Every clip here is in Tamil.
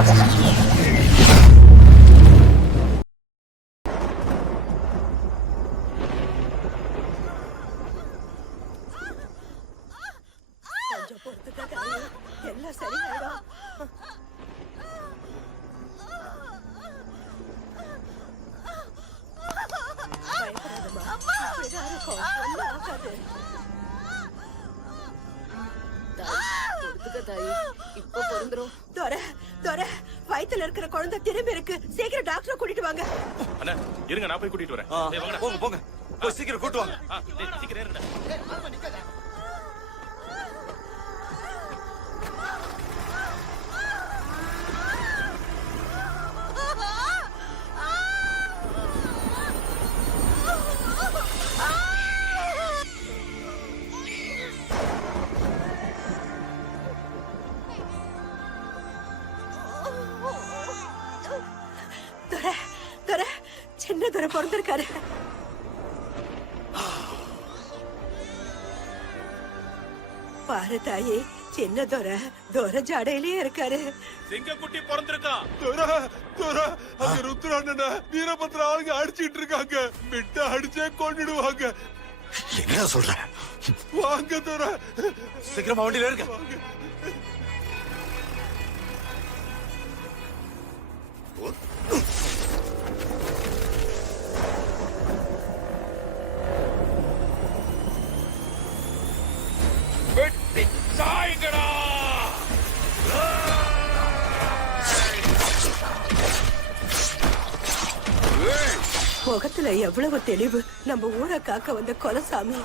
கொஞ்சம் பொறுத்துக்க, எல்லாம் சரியாயிடும். வயித்துல இருக்கிற குழந்தை திரும்பி இருக்கு. சீக்கிரம் டாக்டரை கூட்டிட்டு வாங்க. அண்ணா இருங்க, நான் போய் கூட்டிட்டு வரேன். போங்க போங்க, சீக்கிரம் கூட்டு வாங்க. சீக்கிரம் இருங்க. சின்ன துரை பிறந்திருக்காரு. பாரு தாயே, சின்ன துரை ஜடையிலே இருக்காரு. சிங்கக்குட்டி பிறந்திருக்கான். ருத்ராண்ண வீரபத்ர ஆளுங்க அடிச்சிட்டு இருக்காங்க. விட்டா அடிச்சே கொண்டுடுவாங்க. என்ன சொல்ற? வாங்க துரை, சீக்கிரமா வண்டியில இருக்க. முகத்துல எவ்வளவு தெளிவு. நம்ம ஊரை காக்க வந்த கொலசாமி.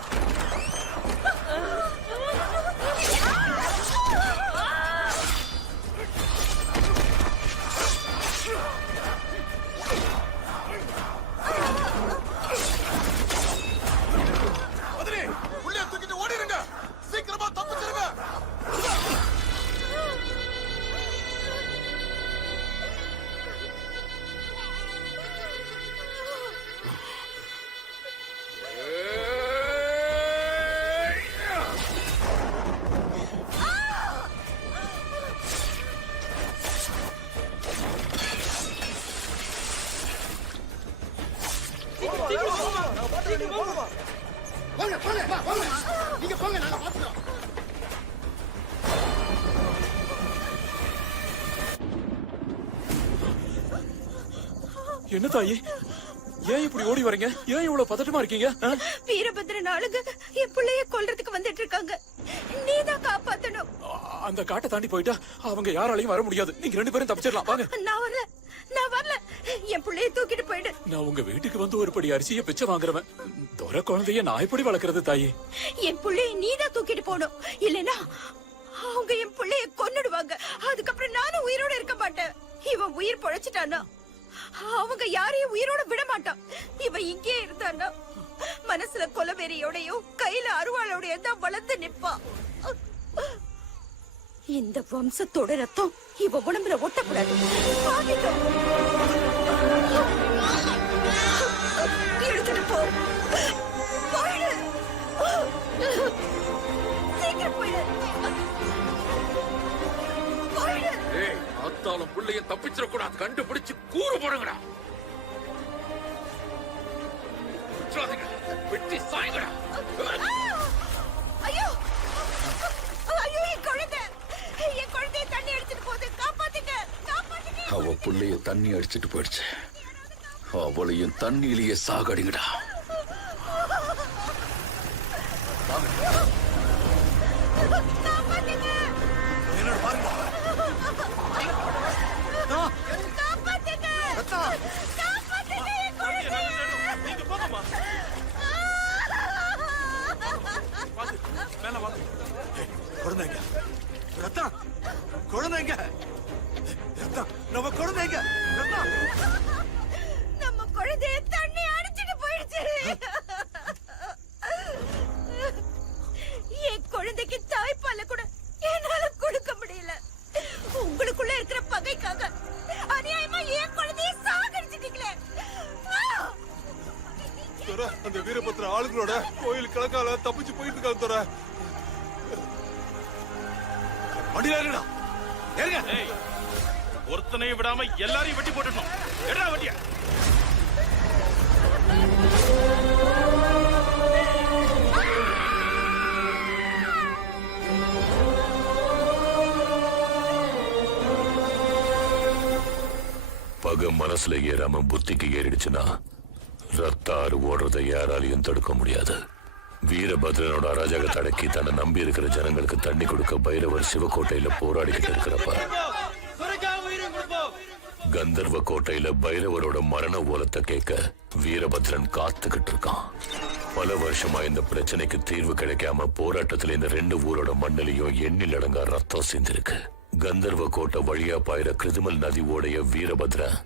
என்ன தாயி, ஏன் இப்படி ஓடி வரீங்க? ஏன் இவ்வளவு பதட்டமா இருக்கீங்க? வீரபத்ரன் ஆளுங்க என் பிள்ளைய கொல்றதுக்கு வந்துட்டு இருக்காங்க. நீதான் காப்பாத்தணும். அந்த காட்டை தாண்டி போயிட்டா அவங்க யாராலையும் வர முடியாது. நீங்க 2 பேரும் தப்பிச்சிடலாம். வாங்க. நான் வரல. என் பிள்ளைய தூக்கிட்டு போயிடு. நான் உங்க வீட்டுக்கு வந்து ஒரு படி அரிசியை பிச்சை வாங்குறவன். துரை குழந்தைய நான் எப்படி வளர்க்கறது தாயி? என் பிள்ளைய நீதான் தூக்கிட்டு போகணும். இல்லைன்னா அவங்க என் பிள்ளைய கொன்னுடுவாங்க. அதுக்கப்புறம் நானும் உயிரோட இருக்க மாட்டேன். இவன் உயிர் பொழைச்சிட்டானா அவங்க யாரையும் உயிரோட விட மாட்டான். இவன் இங்கே இருந்தானா மனசுல கொலவெறியோடையும் கையில அருவாளோடைய தான் வளர்ந்து நிப்பான். இந்த வம்சத்தோட ரத்தம் இவ உடம்புல ஒட்டக்கூடாது. எடுத்துட்டு போ. சீக்கிரம் போயிடு. அத்தாலும் பிள்ளைய தப்பிச்சிடக்கூடாது. கண்டுபிடிச்சு கூறு போடுங்கடா. வெட்டி சாய்ங்கடா. ஐயோ ஐயோ, என் குழந்தைய தண்ணி அடிச்சிட்டு போகுது. காப்பாத்துங்க, காப்பாத்துங்க. அவ பிள்ளைய தண்ணி அடிச்சிட்டு போயிடுச்சு. அவளையும் தண்ணியிலேயே சாகடிங்கடா. என்னோட பாருங்க. குழந்தைங்க ரத்தம், குழந்தைங்க ரத்தம், நம்ம குழந்தைங்க ரத்தம். நம்ம குழந்தைய தண்ணி அடிச்சிட்டு போயிடுச்சு. என் குழந்தைக்கு தாய்ப்பால கூட என்னால கொடுக்க முடியல. உங்களுக்குள்ள இருக்கிற பகைக்காக அநியாயமா என் குழந்தைய சாகடிச்சிட்டீங்களே. அந்த வீரபத்ர ஆளுங்களோட கோயில் கிழக்கால தப்பிச்சு போயிட்டு இருக்காங்க தோற. வண்டியில ஏறுங்கடா, ஏறுங்க. ஒருத்தனையும் விடாம எல்லாரையும் வெட்டி போட்டுடணும். எடா வெட்டிய. பக மனசுல ஏறாம புத்திக்கு ஏறிடுச்சுன்னா ரத்த ஆறு ஓடுறதை யாராலையும் தடுக்க முடியாது. வீரபத்ரனோட அராஜகத்தை அடக்கி தன்னை நம்பி இருக்கிற ஜனங்களுக்கு தண்ணி கொடுக்க பைரவர் சிவகோட்டையில போராடிக்கிட்டு இருக்கிறப்ப கந்தர்வ கோட்டையில பைரவரோட மரண ஓலத்தை கேட்க வீரபத்ரன் காத்துக்கிட்டு இருக்கான். பல வருஷமா இந்த பிரச்சனைக்கு தீர்வு கிடைக்காம போராட்டத்துல இந்த 2 ஊரோட மண்ணிலையும் எண்ணில் அடங்கா ரத்தம் சிந்திருக்கு. கந்தர்வ கோட்டை வழியா பாயிர கிருதுமல் நதி ஓடைய வீரபத்ரன்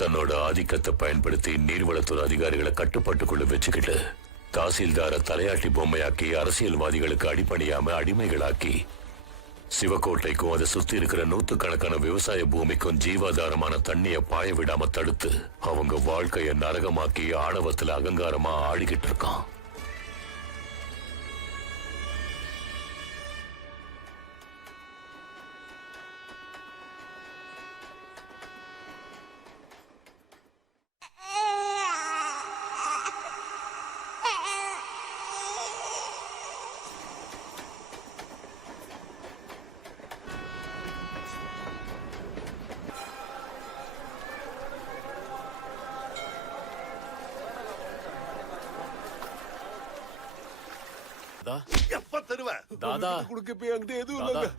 தன்னோட ஆதிக்கத்தை பயன்படுத்தி நீர்வளத்துறை அதிகாரிகளை கட்டுப்பாட்டுக்குள்ள வச்சுக்கிட்டு தாசில்தார தலையாட்டி பொம்மையாக்கி அரசியல்வாதிகளுக்கு அடிபணியாம அடிமைகளாக்கி சிவகோட்டைக்கும் அதை சுத்தி இருக்கிற 100கணக்கான விவசாய பூமிக்கும் ஜீவாதாரமான தண்ணிய பாய விடாம தடுத்து அவங்க வாழ்க்கைய நரகமாக்கி ஆணவத்துல அகங்காரமா ஆடிக்கிட்டு இருக்கான். எப்ப தருவ? தாதா. குடுக்க போய் அங்கிட்ட எதுவும் தாதா, இல்லைங்க.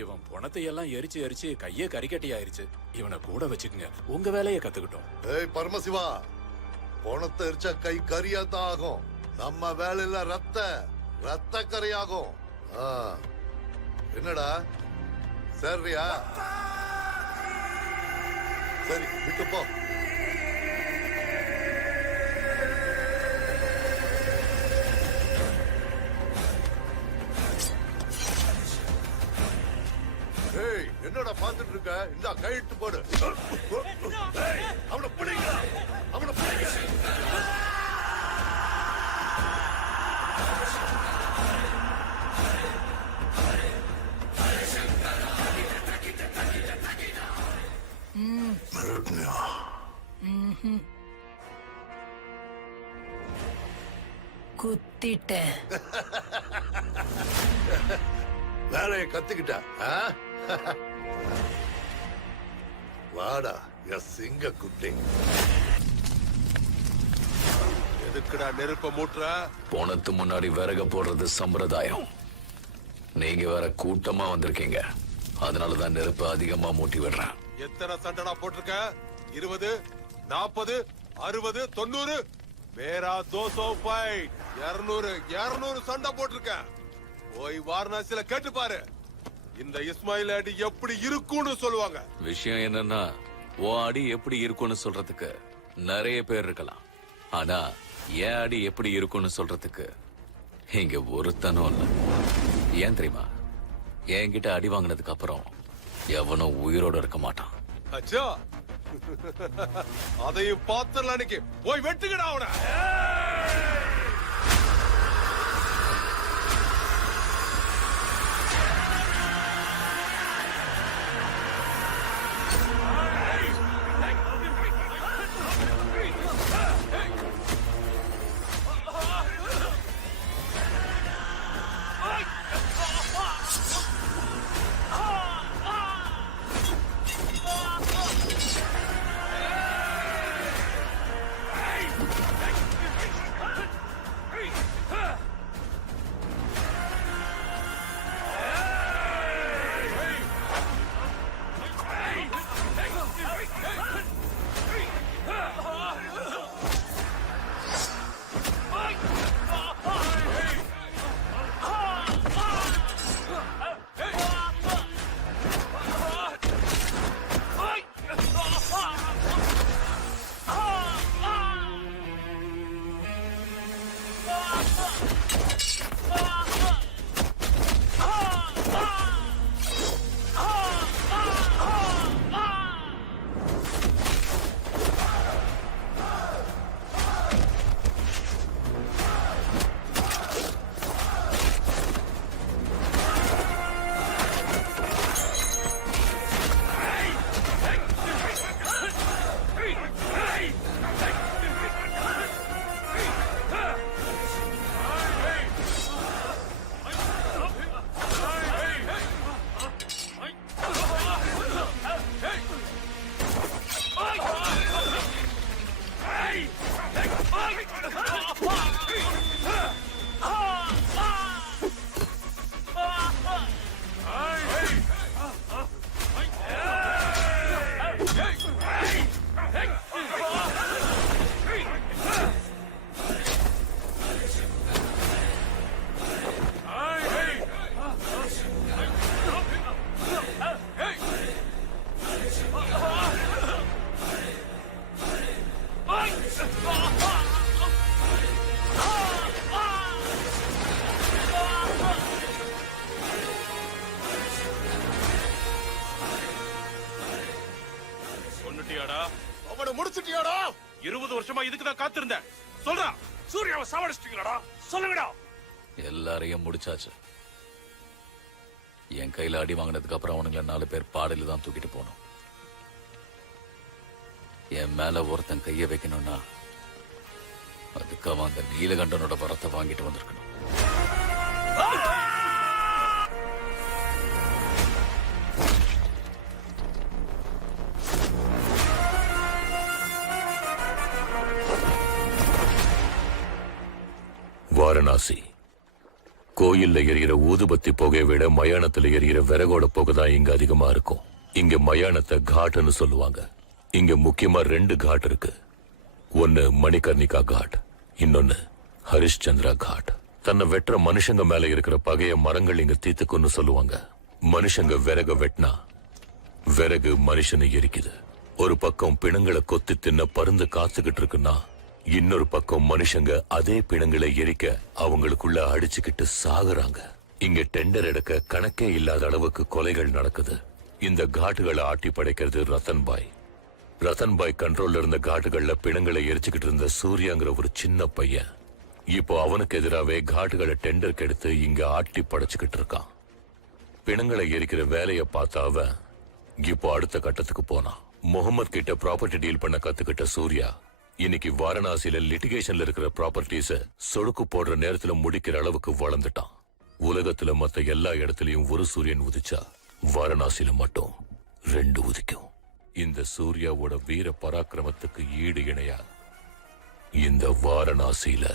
இவன் பணத்தை எல்லாம் எரிச்சு கையே கறிக்கட்டி ஆயிருச்சு. இவனை கூட வச்சுக்குங்க, உங்க வேலையை கத்துக்கிட்டோம். ஏய் பரமசிவா, பணத்தை எரிச்சா கை கரியா தான் ஆகும். நம்ம வேலையில ரத்த கரையாகும். என்னடா சரியா? சரி விட்டு போ. ஏய் என்னடா பாத்துட்டு இருக்க? இந்த கைட்டு போடு. அவனை பிடிங்க, அவனை பிடிங்க. குத்திட்டேன். வேலையை கத்துக்கிட்ட. வாடா என் சிங்க குட்டி. எதுக்குடா நெருப்ப மூட்டுற? போனத்து முன்னாடி விறக போடுறது சம்பிரதாயம். நீங்க வேற கூட்டமா வந்திருக்கீங்க, அதனாலதான் நெருப்பு அதிகமா மூட்டி விடுறேன். எத்தனை சண்டடா போட்டிருக்க? 20, 40, 60, 90. மேரா 200 ஃபைட். 200 சண்டை போட்டிருக்க. போய் வாரணாசியில கேட்டு பாரு, இந்த இஸ்மாயில் அடி எப்படி இருக்கும்னு சொல்லுவாங்க. விஷயம் என்னன்னா, உன் அடி எப்படி இருக்கும்னு சொல்றதுக்கு நிறைய பேர் இருக்கலாம். ஆனா என் அடி எப்படி இருக்கும்னு சொல்றதுக்கு இங்க ஒருத்தனும் இல்ல. ஏன் தெரியுமா? என்கிட்ட அடி வாங்கினதுக்கு அப்புறம் எவனும் உயிரோட இருக்க மாட்டான். அச்சா, அதையும் பாத்திரலாம். அன்னைக்கு போய் வெட்டுக்கடா அவன. முடிச்சிட்டியாடா? அவனை முடிச்சிட்டியாடா? 20 வருஷமா இதுக்கு தான் காத்திருந்தேன். சொல்றா. சூர்யாவை சாவடிச்சிட்டீங்களாடா? சொல்லுங்கடா. எல்லாரையும் முடிச்சாச்சு. என் கையில அடி வாங்கினதுக்கு அப்புறம் அவனுங்களை 4 பேர் பாடையில தான் தூக்கிட்டு போனோம். என் மேல ஒருத்தன் கைய வைக்கணும்னா அதுக்கு அவன் அந்த நீலகண்டனோட வரத்தை வாங்கிட்டு வந்திருக்கணும். வாரணாசி கோயில்ல எரியிற ஊதுபத்தி புகையை விட மயானத்துல எரியிற விறகோட புகை தான் இங்க அதிகமா இருக்கும். இங்க மயானத்தை காட்டுன்னு சொல்லுவாங்க. இங்க முக்கியமா 2 காட் இருக்கு. ஒன்னு மணிகர்ணிகா காட், இன்னொன்னு ஹரிஷ்சந்திரா காட். தன்னை வெட்டுற மனுஷங்க மேல இருக்கிற பகைய மரங்கள் இங்க தீத்துக்குன்னு சொல்லுவாங்க. மனுஷங்க விறக வெட்டினா விறகு மனுஷனை எரிக்குது. ஒரு பக்கம் பிணங்களை கொத்தி தின்ன பருந்து காத்துக்கிட்டு இருக்குன்னா இன்னொரு பக்கம் மனுஷங்க அதே பிணங்களை எரிக்க அவங்களுக்குள்ள அடிச்சுக்கிட்டு சாகுறாங்க. இங்க டெண்டர் எடுக்க கணக்கே இல்லாத அளவுக்கு கொலைகள் நடக்குது. இந்த காட்டுகளை ஆட்டி படைக்கிறது ரத்தன்பாய். ரத்தன்பாய் கண்ட்ரோல்ல இருந்த காட்டுகள்ல பிணங்களை எரிச்சுக்கிட்டு இருந்த சூர்யாங்கிற ஒரு சின்ன பையன் இப்போ அவனுக்கு எதிராவே காட்டுகளை டெண்டருக்கு எடுத்து இங்க ஆட்டி படைச்சுக்கிட்டு இருக்கான். பிணங்களை எரிக்கிற வேலைய பார்த்த அவன் இப்போ அடுத்த கட்டத்துக்கு போனான். முகமது கிட்ட ப்ராப்பர்ட்டி டீல் பண்ண கத்துக்கிட்ட சூர்யா இன்னைக்கு வாரணாசியில லிட்டிகேஷன்ல இருக்கிற ப்ராப்பர்ட்டிஸ சொடுக்கு போடுற நேரத்துல முடிக்கிற அளவுக்கு வளர்ந்துட்டான். உலகத்துல மத்த எல்லா இடத்துலயும் ஒரு சூரியன் உதிச்சா வாரணாசியில மட்டும் 2 உதிக்கும். இந்த சூர்யாவோட வீர பராக்கிரமத்துக்கு ஈடு இணையா இந்த வாரணாசியில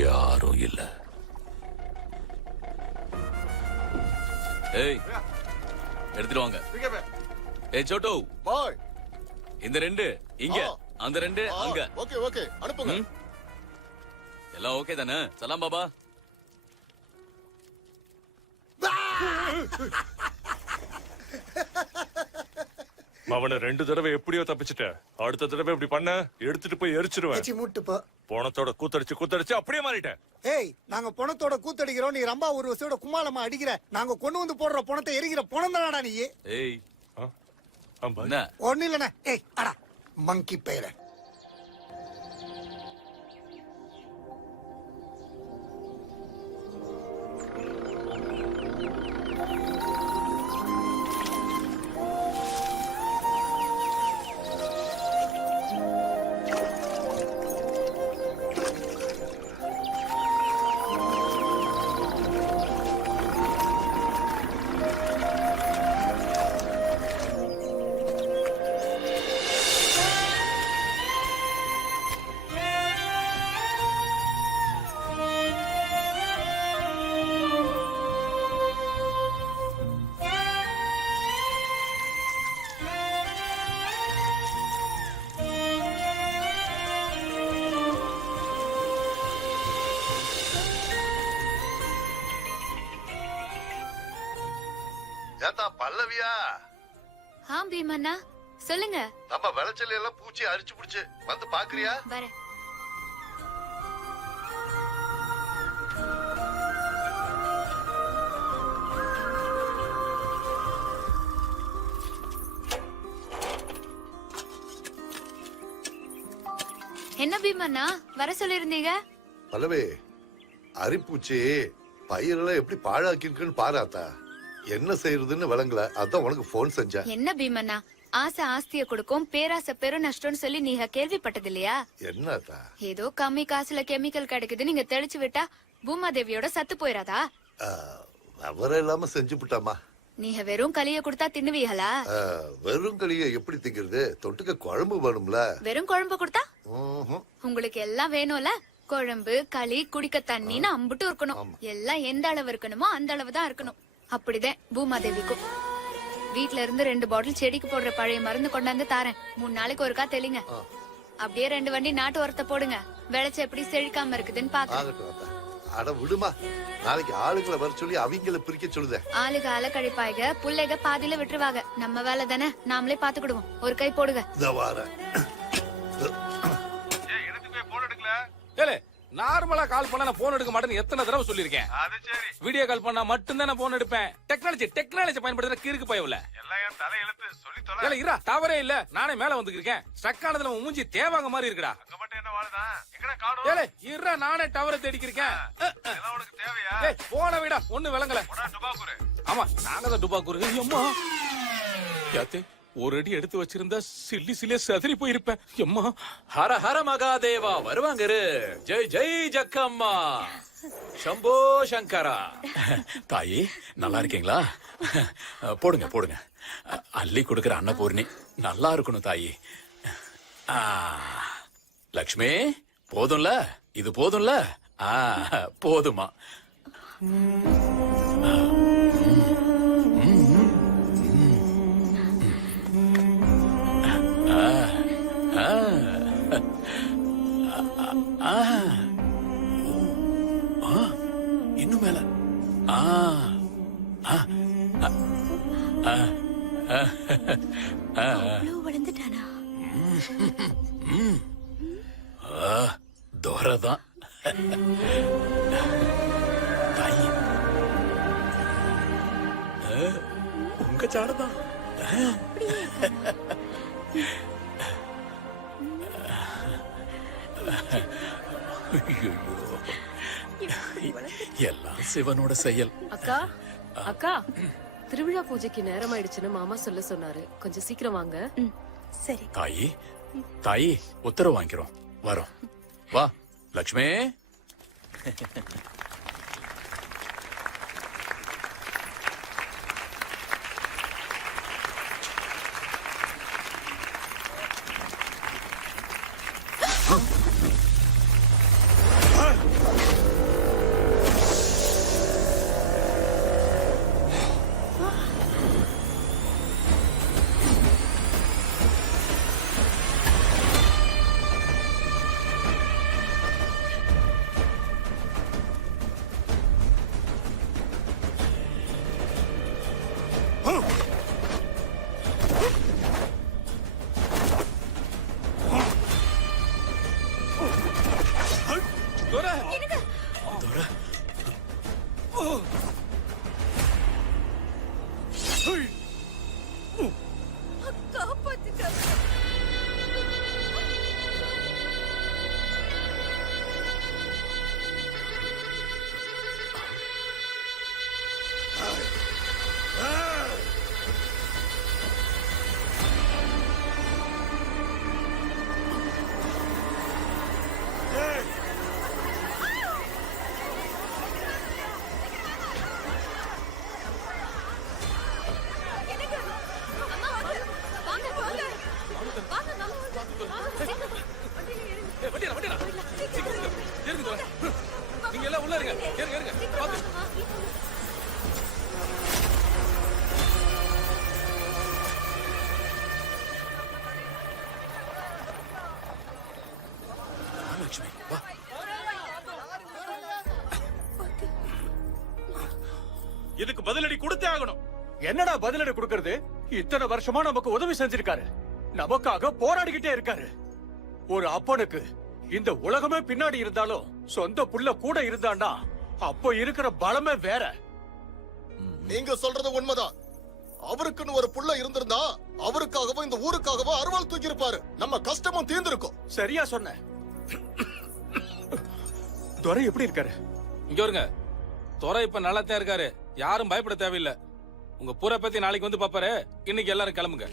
யாரும் இல்ல. ஏய், எடுத்துட்டு வாங்க. ஏய் சோட்டோ, பாய். இந்த 2 இங்க, அந்த 2 அங்க. ஓகே ஓகே, அனுப்புங்க. எல்லாம் ஓகே தானே? சலாம் பாபா. அவனை 2 தடவை எப்படியோ தப்பிச்சிட்ட. அடுத்த தடவை இப்படி பண்ண எடுத்துட்டு போய் எரிச்சிருவேன். போனத்தோட கூத்தடிச்சு அப்படியே மாறிட்டேன். ஏய், நாங்க பணத்தோட கூத்தடிக்கிறோம், நீ ரம்பா ஒரு வசோட கும்மாளமா அடிக்கிற. நாங்க கொண்டு வந்து போடுற பணத்தை எரிக்கிற பணம் தானடா நீ. ஏய், ஆமா. என்ன? ஒண்ணு இல்லண்ணே. ஏய் அடா மங்கி பேர. ஏத்தா பல்லவியா? பீமண்ணா சொல்லுங்க. நம்ம விளைச்சல் எல்லாம் பூச்சி அரிச்சு புடிச்சு வந்து பாக்குறியா? வரேன். என்ன பீமண்ணா வர சொல்லிருந்தீங்க? பல்லவி, அரிப்பூச்சி பயிரெல்லாம் எப்படி பாழாக்கிருக்குன்னு பாராத்தா. என்ன செய்யறதுன்னு விளங்கல, அதான் உனக்கு போன் செஞ்சேன். என்ன பீமண்ணா, ஆசை ஆஸ்திய கொடுக்கும், பேராசை பெரும் நஷ்டம்னு சொல்லி நீங்க கேள்விப்பட்டது இல்லையா? என்னத்தா? ஏதோ கம்மி காசுல கெமிக்கல் கிடைக்குது, நீங்க தெளிச்சு விட்டா பூமாதேவியோட சத்து போயிராதா? விவரம் இல்லாம செஞ்சு விட்டாமா. நீங்க வெறும் களிய கொடுத்தா தின்னுவீங்களா? வெறும் களிய எப்படி திங்கிறது? தொட்டுக்க குழம்பு வேணும்ல. வெறும் குழம்பு கொடுத்தா உங்களுக்கு எல்லாம் வேணும்ல. குழம்பு களி குடிக்க தண்ணின்னு அம்புட்டு இருக்கணும். எல்லாம் எந்த அளவு இருக்கணுமோ அந்த அளவு தான் இருக்கணும். அப்படிதான் பூமாதேவிக்கும். வீட்ல இருந்து 2 பாட்டில் செடிக்கு போடுற பழைய மருந்து கொண்டாந்து தாரேன். 3 நாளைக்கு ஒருக்கா தெளிங்க. அப்படியே 2 வண்டி நாட்டு உரத்தை போடுங்க. விளைச்ச எப்படி செழிக்காம இருக்குதுன்னு பாக்க. அட விடுமா, நாளைக்கு ஆளுங்களை வர சொல்லி அவங்கள பிரிக்க சொல்லுத. ஆளுக ஆள கழிப்பாய்க, புள்ளைக பாதியில விட்டுருவாங்க. நம்ம வேலை தானே, நாமளே பாத்துக்கிடுவோம். ஒரு கை போடுங்க. நார்மலா கால் பண்ணா நான் போன் எடுக்க மாட்டேன்னு எத்தனை தடவை சொல்லிருக்கேன். அது சரி. வீடியோ கால் பண்ணா மட்டும்தான் நான் போன் எடுப்பேன். டெக்னாலஜி பயன்படுத்துற கிறுக்கு பயவுல. எல்லாம் என் தலை எழுத்து சொல்லி தொலை. ஏல இரா டவரே இல்ல. நானே மேல வந்துக்கிருக்கேன். ஸ்ட்ரக் ஆனதுல உன் மூஞ்சி தேவாங்க மாதிரி இருக்குடா. அங்க மட்டும் என்ன வாழுதான்? எங்கடா காணோம்? ஏலே இரா நானே டவரை தேடிக்கிருக்கேன். இதெல்லாம் உனக்கு தேவையா? ஏய் போன விடா ஒண்ணு விளங்கல. போடா டுபாக்கூரு. ஆமா நாங்க தான் டுபாக்கூரு. அம்மா யாத்தே ஒரு அடி எடுத்து வச்சிருந்தா சில்லியே சதறி போயிருப்பேன். அம்மா ஹர ஹர மகாதேவா வருவாங்க இரு. ஜெய் ஜெய் ஜக்கம்மா சம்போ சங்கரா. தாயி நல்லா இருக்கீங்களா? போடுங்க போடுங்க. அள்ளி கொடுக்கிற அன்னபூர்ணி நல்லா இருக்கணும் தாயி. ஆ, லக்ஷ்மி போதும்ல இது போதும்ல. போதுமா? இன்னும் மேல. அவ்வளவு வளர்ந்துட்டானா? தோரதான் தாயி. உங்க சாடதான். எல்லாம் சிவனோட செயல். அக்கா அக்கா திருவிழா பூஜைக்கு நேரம் ஆயிடுச்சுன்னு மாமா சொல்ல சொன்னாரு. கொஞ்சம் சீக்கிரம் வாங்க. சரி. தாயி தாயி உத்தரவு வாங்கிக்கிறோம் வரோம். வா லக்ஷ்மி. காப்பாத்துக்க. நீங்க எல்லாம் உள்ள இருங்க. பாத்து. லட்சுமி வா. இதுக்கு பதிலடி கொடுத்தே ஆகணும். என்னடா பதிலடி கொடுக்கறது? இத்தனை வருஷமா நமக்கு உதவி செஞ்சிருக்காரு. நமக்காக போராடிக்கிட்டே இருக்காரு. ஒரு அப்பனுக்கு இந்த உலகமே பின்னாடி இருந்தாலும் சொந்த புள்ள கூட இருந்தான்னா அப்போ இருக்கிற பலமே வேற. நீங்க சொல்றது உண்மைதான். அவருக்குன்னு ஒரு புள்ள இருந்திருந்தா அவருக்காகவும் இந்த ஊருக்காகவும் அருவாள் தூக்கி இருப்பாரு. நம்ம கஷ்டமும் தீர்ந்திருக்கும். சரியா சொன்ன. துரை எப்படி இருக்காரு? இங்க வருங்க. துறை இப்ப நல்லாத்தான் இருக்காரு. யாரும் பயப்பட தேவையில்லை. உங்க பூரை பத்தி நாளைக்கு வந்து பாப்பாரு. இன்னைக்கு எல்லாரும் கிளம்புங்க.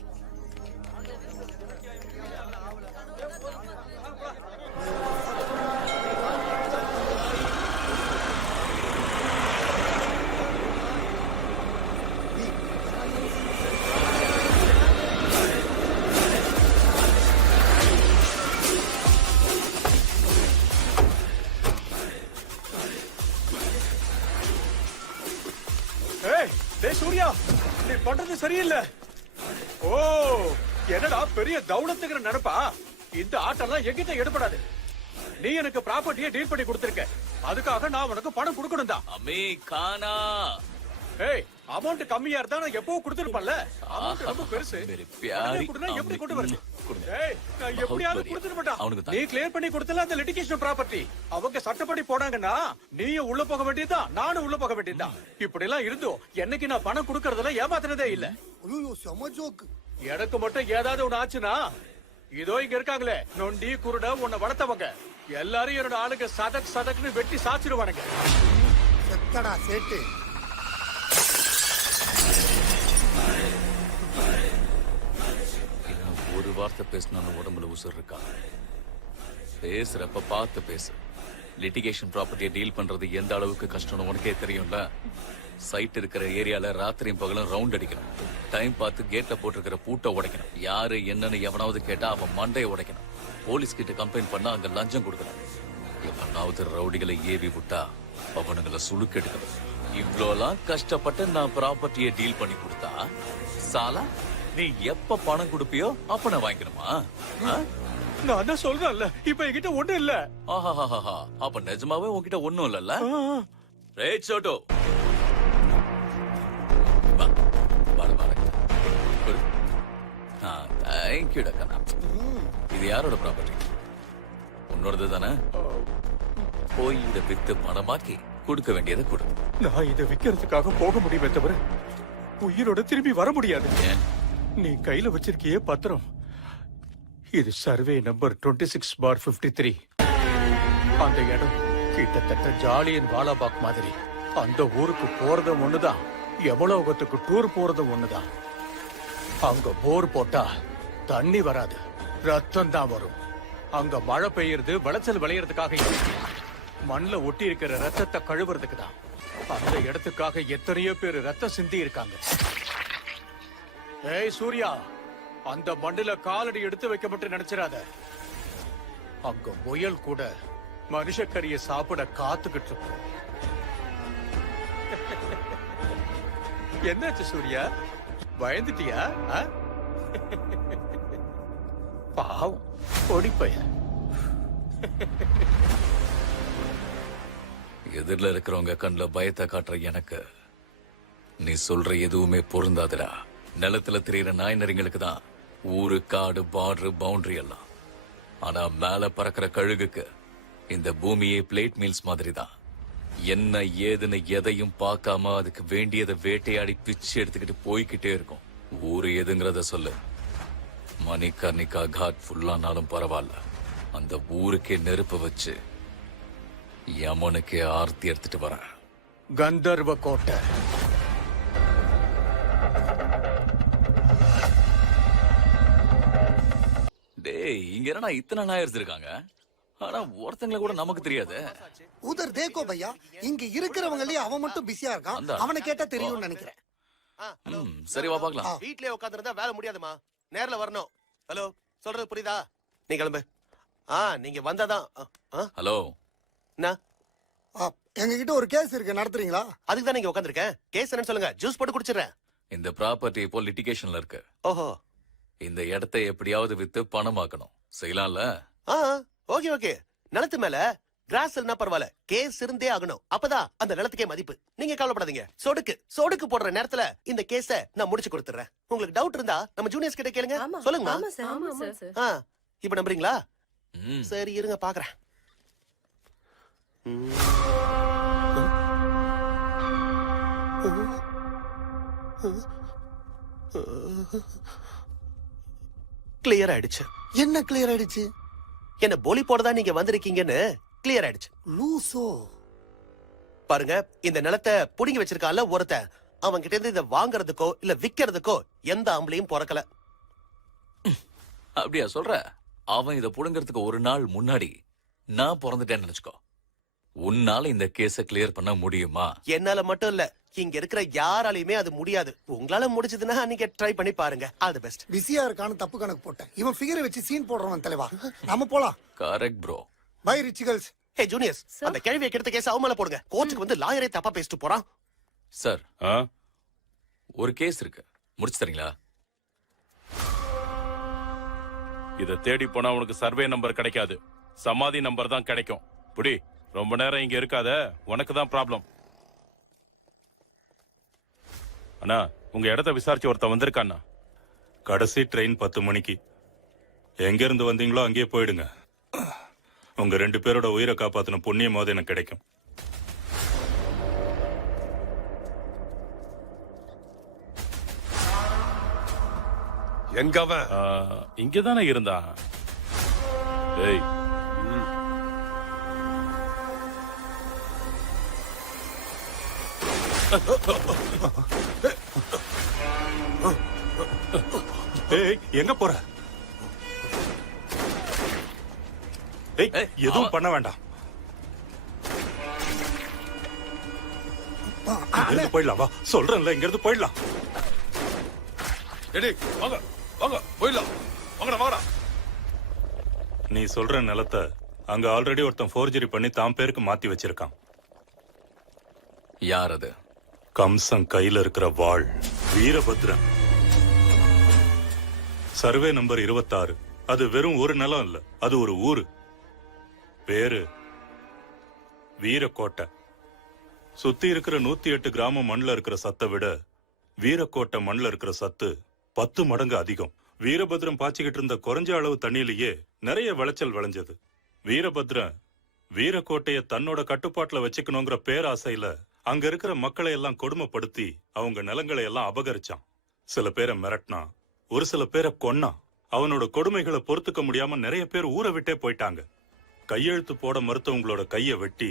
சூர்யா, நீ பண்றது சரியில்லை. ஓ, என்னடா பெரிய தௌலத்துங்கிற நினைப்பா? இந்த ஆட்டெல்லாம் எங்கிட்ட எடுபடாது. நீ எனக்கு ப்ராப்பர்ட்டியை டீல் பண்ணி கொடுத்திருக்க. அதுக்காக நான் உனக்கு பணம் கொடுக்கணும் தான். அமே கானா. ஏய், அமௌண்ட் கம்மியா இருந்தா நான் எப்பவும் கொடுத்துருப்பேன்ல. அமௌண்ட் ரொம்ப பெருசு. मेरे प्यारी கொடுத்தா எப்படி கொண்டு வரது? கொடுங்க. ஏய், நான் எப்படியாவது கொடுத்துட மாட்டேன். அவனுக்கு தான். நீ கிளியர் பண்ணி கொடுத்தல அந்த லிட்டிகேஷன் ப்ராப்பர்ட்டி. அவங்க சட்டப்படி போனாங்கன்னா நீயும் உள்ள போக வேண்டியதுதான், நானும் உள்ள போக வேண்டியதுதான். இப்படி எல்லாம் இருந்தோம் என்னைக்கு நான் பணம் கொடுக்கறதுல ஏமாத்துனதே இல்ல. ஐயோ செம ஜோக்கு. எனக்கு மட்டும் ஏதாவது ஒண்ணு ஆச்சுன்னா இதோ இங்க இருக்காங்களே நொண்டி குருட உன்னை வளர்த்தவங்க எல்லாரும் என்னோட ஆளுங்க சதக் சதக்னு வெட்டி சாச்சிருவானுங்க. செத்தடா சேட்டு. இன்னும் ஒரு வார்த்தை பேசினாலும் உடம்புல உசுர் இருக்கா? பேசுறப்ப பார்த்து பேசு. லிட்டிகேஷன் ப்ராப்பர்ட்டியை டீல் பண்றது எந்த அளவுக்கு கஷ்டம்னு உனக்கே தெரியும்ல. சைட் இருக்கிற ஏரியால ராத்திரியும் பகலும் ரவுண்ட் அடிக்கணும். டைம் பார்த்து கேட்ல போட்டிருக்கிற பூட்டை உடைக்கணும். யாரு என்னன்னு எவனாவது கேட்டா அவன் மண்டையை உடைக்கணும். போலீஸ் கிட்ட கம்ப்ளைண்ட் பண்ணா அங்க லஞ்சம் கொடுக்கணும். எவனாவது ரவுடிகளை ஏவி விட்டா அவனுங்களை சுளுக்கெடுக்கணும். இவ்வளோலாம் கஷ்டப்பட்டு நான் ப்ராப்பர்ட்டியை டீல் பண்ணி கொடுத்தா சாலா நீ எப்ப பணம் கொடுப்பியோ அப்ப நான் வாங்கிக்கணுமா? நான் தான் சொல்றேன்ல இப்ப என்கிட்ட ஒண்ணும் இல்ல. ஆஹாஹாஹா. அப்ப நிஜமாவே உன்கிட்ட ஒண்ணும் இல்லல்ல? ரைட் சோட்டோ. வா. வாட வாட. குட். தேங்க் யூ டக்கனா. இது யாரோட ப்ராப்பர்ட்டி? உன்னோடது தானே? போய் இதை வித்து பணமாக்கி கொடுக்க வேண்டியதை கொடு. நான் இதை விக்கிறதுக்காக போக முடியுமே தவிர உயிரோட திரும்பி வர முடியாது. ஏன்? நீ கையில வச்சிருக்கியே பத்திரம், இது சர்வே நம்பர் 26/53. அந்த இடம் கிட்டத்தட்ட ஜாலியன் வாலாபாக் மாதிரி. அந்த ஊருக்கு போறதும் ஒண்ணுதான், எவ்வளவுத்துக்கு டூர் போறதும் ஒண்ணுதான். அங்க போர் போட்டா தண்ணி வராது, ரத்தம் தான் வரும். அங்க மழை பெய்யறது விளைச்சல் விளையறதுக்காக இல்லை, மண்ல ஒட்டி இருக்கிற ரத்தத்தை கழுவுறதுக்கு தான். அந்த இடத்துக்காக எத்தனையோ பேர் ரத்தம் சிந்தி இருக்காங்க. ஏய் சூர்யா, அந்த மண்ணுல காலடி எடுத்து வைக்க மட்டும் நினைச்சிடாத. அங்க முயல் கூட மனுஷக்கரிய சாப்பிட காத்துக்கிட்டு இருக்கும். என்னாச்சு சூர்யா, பயந்துட்டியா? பாவம் பொடிப்பைய. எதிரில இருக்கிறவங்க கண்ணுல பயத்தை காட்டுற எனக்கு நீ சொல்ற எதுவுமே பொருந்தாதுடா. நிலத்துல தெரியுற நாய் நரிங்களுக்கு தான் ஊரு, காடு, பார்டர், பவுண்டரி எல்லாம். ஆனா மேல பறக்கிற கழுகுக்கு இந்த பூமியே பிளேட் மீல்ஸ் மாதிரி தான். என்ன ஏதுன்னு எதையும் பார்க்காம அதுக்கு வேண்டியதை வேட்டையாடி பிச்சு எடுத்துக்கிட்டு போய்கிட்டே இருக்கும். ஊரு எதுங்கிறத சொல்லு. மணிகர்ணிகா காட் ஃபுல்லானாலும் பரவாயில்ல, அந்த ஊருக்கே நெருப்பு வச்சு யமனுக்கே ஆர்த்தி எடுத்துட்டு வரேன். கந்தர்வ கோட்டை. டேய், இங்க என்னடா இத்தனை நாயர்ஸ் இருக்காங்க, ஆனா ஒருத்தங்களை கூட நமக்கு தெரியாது. உதர் தேக்கோ பையா, இங்க இருக்கிறவங்களே அவன் மட்டும் பிஸியா இருக்கான். அந்த. அவனை கேட்டா தெரியும்னு நினைக்கிறேன். சரி வா பார்க்கலாம். வீட்லயே உட்கார்ந்திருந்தா வேலை முடியாதுமா, நேர்ல வரணும். ஹலோ, சொல்றது புரியுதா? நீ கிளம்பு. நீங்க வந்தாதான். ஹலோ, என்ன? எங்க கிட்ட ஒரு கேஸ் இருக்கு, நடத்துறீங்களா? அதுக்கு தான் நீங்க உட்கார்ந்திருக்கேன். கேஸ் என்னன்னு சொல்லுங்க, ஜூஸ் போட்டு குடிச்சிடுறேன். இந்த ப்ராப்பர்ட்டி இப்போ லிட்டிகேஷன்ல இருக்கு. ஓஹோ, இந்த இடத்தை எப்படியாவது வித்து பணமாக்கணும். செய்யலாம்ல? Okay okay. நிலத்து மேல கிராஸ் இல்லனா பரவாயில்ல, கேஸ் இருந்தே ஆகணும். அப்பதான் அந்த நிலத்துக்கே மதிப்பு. நீங்க கவலைப்படாதீங்க. சொடுக்கு போடுற நேரத்துல இந்த கேஸ நான் முடிச்சு கொடுத்துறேன். உங்களுக்கு டவுட் இருந்தா நம்ம ஜூனியர்ஸ் கிட்ட கேளுங்க. சொல்லுங்க. இப்ப நம்புறீங்களா? சரி இருங்க பாக்குறேன். கிளியர் ஆயிடுச்சு. என்ன கிளியர் ஆயிடுச்சு? என்ன போலி போடதான் நீங்க வந்திருக்கீங்கன்னு கிளியர் ஆயிடுச்சு. லூசோ. பாருங்க, இந்த நிலத்தை புடுங்கி வச்சிருக்கான்ல ஒருத்தன், அவன் கிட்ட இருந்து இதை வாங்குறதுக்கோ இல்ல விக்கிறதுக்கோ எந்த ஆம்பளையும் பிறக்கல. அப்படியா சொல்ற? அவன் இதை புடுங்கிறதுக்கு ஒரு நாள் முன்னாடி நான் பிறந்துட்டேன்னு நினைச்சுக்கோ. உன்னால இந்த கேஸ கிளியர் பண்ண முடியுமா? என்னால மட்டும் இல்ல, இங்க இருக்கிற யாராலையுமே அது முடியாது. உங்களால முடிச்சதுன்னா நீங்க ட்ரை பண்ணி பாருங்க. All the best. பிஸியா இருக்கான்னு தப்பு கணக்கு போட்டேன். இவன் ஃபிகரை வச்சு சீன் போடுறவன் தலைவா. நாம போலாம். Correct bro. By rich girls. Hey juniors, அந்த கேள்வியை கெடுத்த கேஸ் அவமால போடுங்க. கோர்ட்டுக்கு வந்து லாயரே தப்பா பேசிட்டு போறான். சார், ஒரு கேஸ் இருக்கு, முடிச்சு தரீங்களா? இத தேடி போனா உனக்கு சர்வே நம்பர் கிடைக்காது, சமாதி நம்பர் தான் கிடைக்கும். புடி, ரொம்ப நேரம் இங்க இருக்காத, உனக்கு தான் ப்ராப்ளம். அண்ணா உங்க இடத்த விசாரிச்சு ஒருத்தன் வந்திருக்காண்ணா. கடைசி ட்ரெயின் 10 மணிக்கு. எங்க இருந்து வந்தீங்களோ அங்கேயே போயிடுங்க. உங்க 2 பேரோட உயிரை காப்பாத்தின புண்ணியமாவது எனக்கு கிடைக்கும். எங்க அவன்? இங்கதானே இருந்தான். ஏய் ஏய் எங்க போற? ஏய் எதுவும் பண்ண வேண்டாம். இங்க இருந்து போயிடலாம். வா சொல்றேன்ல, இங்க இருந்து போயிடலாம். எடி வாங்க வாங்க போயிடலாம். வாங்கடா வாங்கடா. நீ சொல்ற நிலத்தை அங்க ஆல்ரெடி ஒருத்தன் ஃபோர்ஜரி பண்ணி தாம் பேருக்கு மாத்தி வச்சிருக்கான். யார் அது? கம்சன் கையில இருக்கிற வாள் வீரபத்ரன். Survey number 26. அது வெறும் ஒரு நிலம் இல்ல, அது ஒரு ஊரு. பேரு வீரக்கோட்டை. சுத்தி இருக்கிற 108 கிராம மண்ல இருக்கிற சத்தை விட வீரக்கோட்டை மண்ல இருக்கிற சத்து 10 மடங்கு அதிகம். வீரபத்ரன் பாய்ச்சிக்கிட்டு இருந்த குறைஞ்ச அளவு தண்ணியிலேயே நிறைய விளைச்சல் விளைஞ்சது. வீரபத்ரன் வீரக்கோட்டைய தன்னோட கட்டுப்பாட்டுல வச்சுக்கணுங்கிற பேராசையில அங்க இருக்கிற மக்களை எல்லாம் கொடுமைப்படுத்தி அவங்க நிலங்களை எல்லாம் அபகரிச்சான். சில பேரை மிரட்டினான், ஒரு சில பேரை கொன்னான். அவனோட கொடுமைகளை பொறுத்துக்க முடியாம நிறைய பேர் ஊரை விட்டே போயிட்டாங்க. கையெழுத்து போட மறுத்தவங்களோட கைய வெட்டி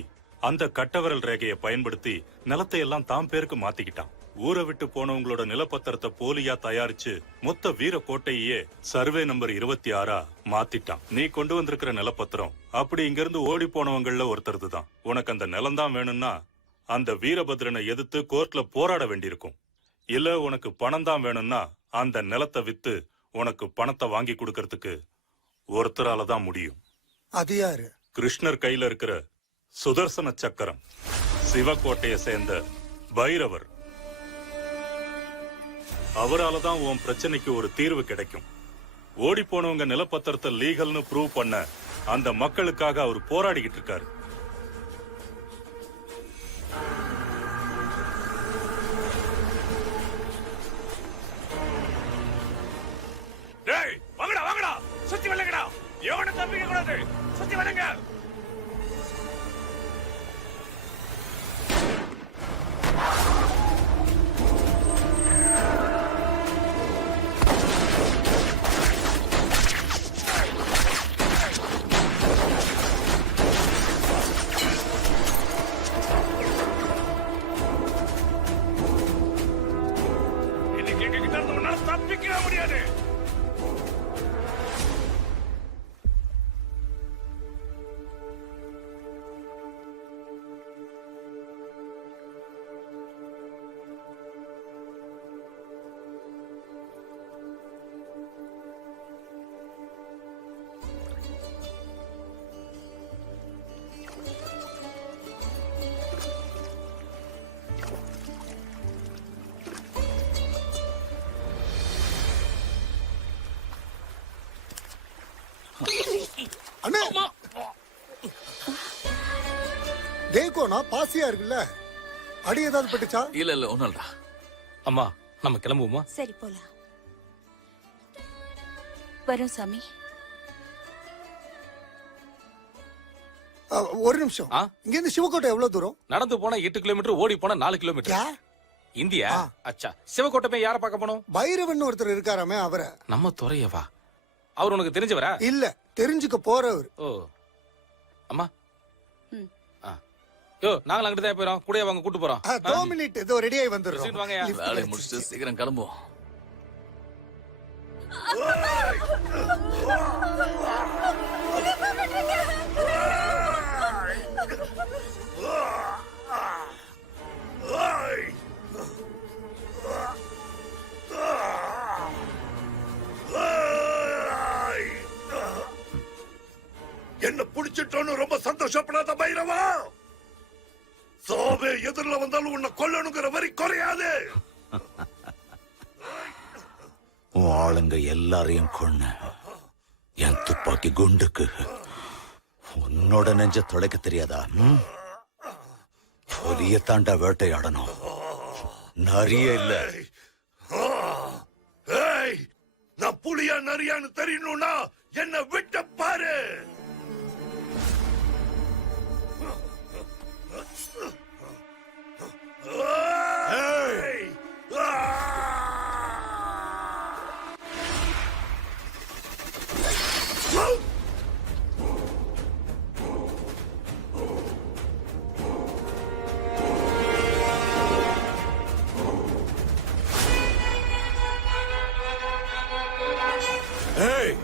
அந்த கட்டவிரல் ரேகையை பயன்படுத்தி நிலத்தை எல்லாம் தாம் பேருக்கு மாத்திக்கிட்டான். ஊரை விட்டு போனவங்களோட நிலப்பத்திரத்தை போலியா தயாரிச்சு மொத்த வீரக்கோட்டையே சர்வே நம்பர் 26 மாத்திட்டான். நீ கொண்டு வந்திருக்கிற நிலப்பத்திரம் அப்படி இங்க இருந்து ஓடி போனவங்கள ஒருத்தருது தான். உனக்கு அந்த நிலம் தான் வேணும்னா அந்த வீரபத்ரனை எதிர்த்து கோர்ட்ல போராட வேண்டியிருக்கும். இல்ல உனக்கு பணம் தான் வேணும்னா அந்த நிலத்தை வித்து உனக்கு பணத்தை வாங்கி கொடுக்கறதுக்கு ஒருத்தரால தான் முடியும். அது யாரு? கிருஷ்ணர் கையில இருக்கிற சுதர்சன சக்கரம். சிவகோட்டையை சேர்ந்த பைரவர். அவரால தான் உன் பிரச்சனைக்கு ஒரு தீர்வு கிடைக்கும். ஓடி போனவங்க நிலப்பத்திரத்தை லீகல்னு ப்ரூவ் பண்ண அந்த மக்களுக்காக அவர் போராடிக்கிட்டு இருக்காரு. டேய் வாங்கடா வாங்கடா, சுத்தி வரலங்கடா. எவனை தப்பிக்க கூடாது, சுத்தி வரங்க. இன்னைக்கு எங்க கிட்ட இருந்து உன்னால தப்பிக்கவே முடியாது. அண்ணே தேக்கோனா பாசியா இருக்குல்ல, அடி ஏதாவது பட்டுச்சா? இல்ல இல்ல ஒண்ணும் இல்லடா. அம்மா நம்ம கிளம்புவோமா? சரி போலாம். வரோம் சாமி. ஒரு நிமிஷம். இங்க இருந்து சிவகோட்டை எவ்வளவு தூரம்? நடந்து போனா 8 கிலோமீட்டர், ஓடி போனா 4 கிலோமீட்டர். யா? இந்தியா? அச்சா, சிவகோட்டை போய் யார பார்க்க போனோம்? பைரவன் ஒருத்தர் இருக்காராமே, அவரை. நம்ம துறையவா? அவர் உனக்கு தெரிஞ்சவரா? இல்ல, தெரிஞ்சுக்க போறவர். ஓ அம்மா. யோ நாங்க அங்கிட்டு தான் போறோம். கூடயே வாங்க, கூட்டு போறோம். 2 மினிட் இதோ ரெடி ஆகி வந்துடுறோம். வாங்கயா. வேலையை முடிச்சுட்டு சீக்கிரம் கிளம்புவோம். என்ன புடிச்சிட்டோன்னு ரொம்ப சந்தோஷப்படாத பைரவா. சோவே எதிரில வந்தாலும் உன்னை கொல்லணுங்கிற வரி குறையாது. உன் ஆளுங்க எல்லாரையும் கொன்ன என் துப்பாக்கி குண்டுக்கு உன்னோட நெஞ்ச தொலைக்க தெரியாதா? புலிய தாண்டா வேட்டையாடணும். நிறைய இல்ல. ஏய், நான் புலியா நரியான்னு தெரியணும்னா என்ன விட்ட பாரு. ஏய்! ஏய்!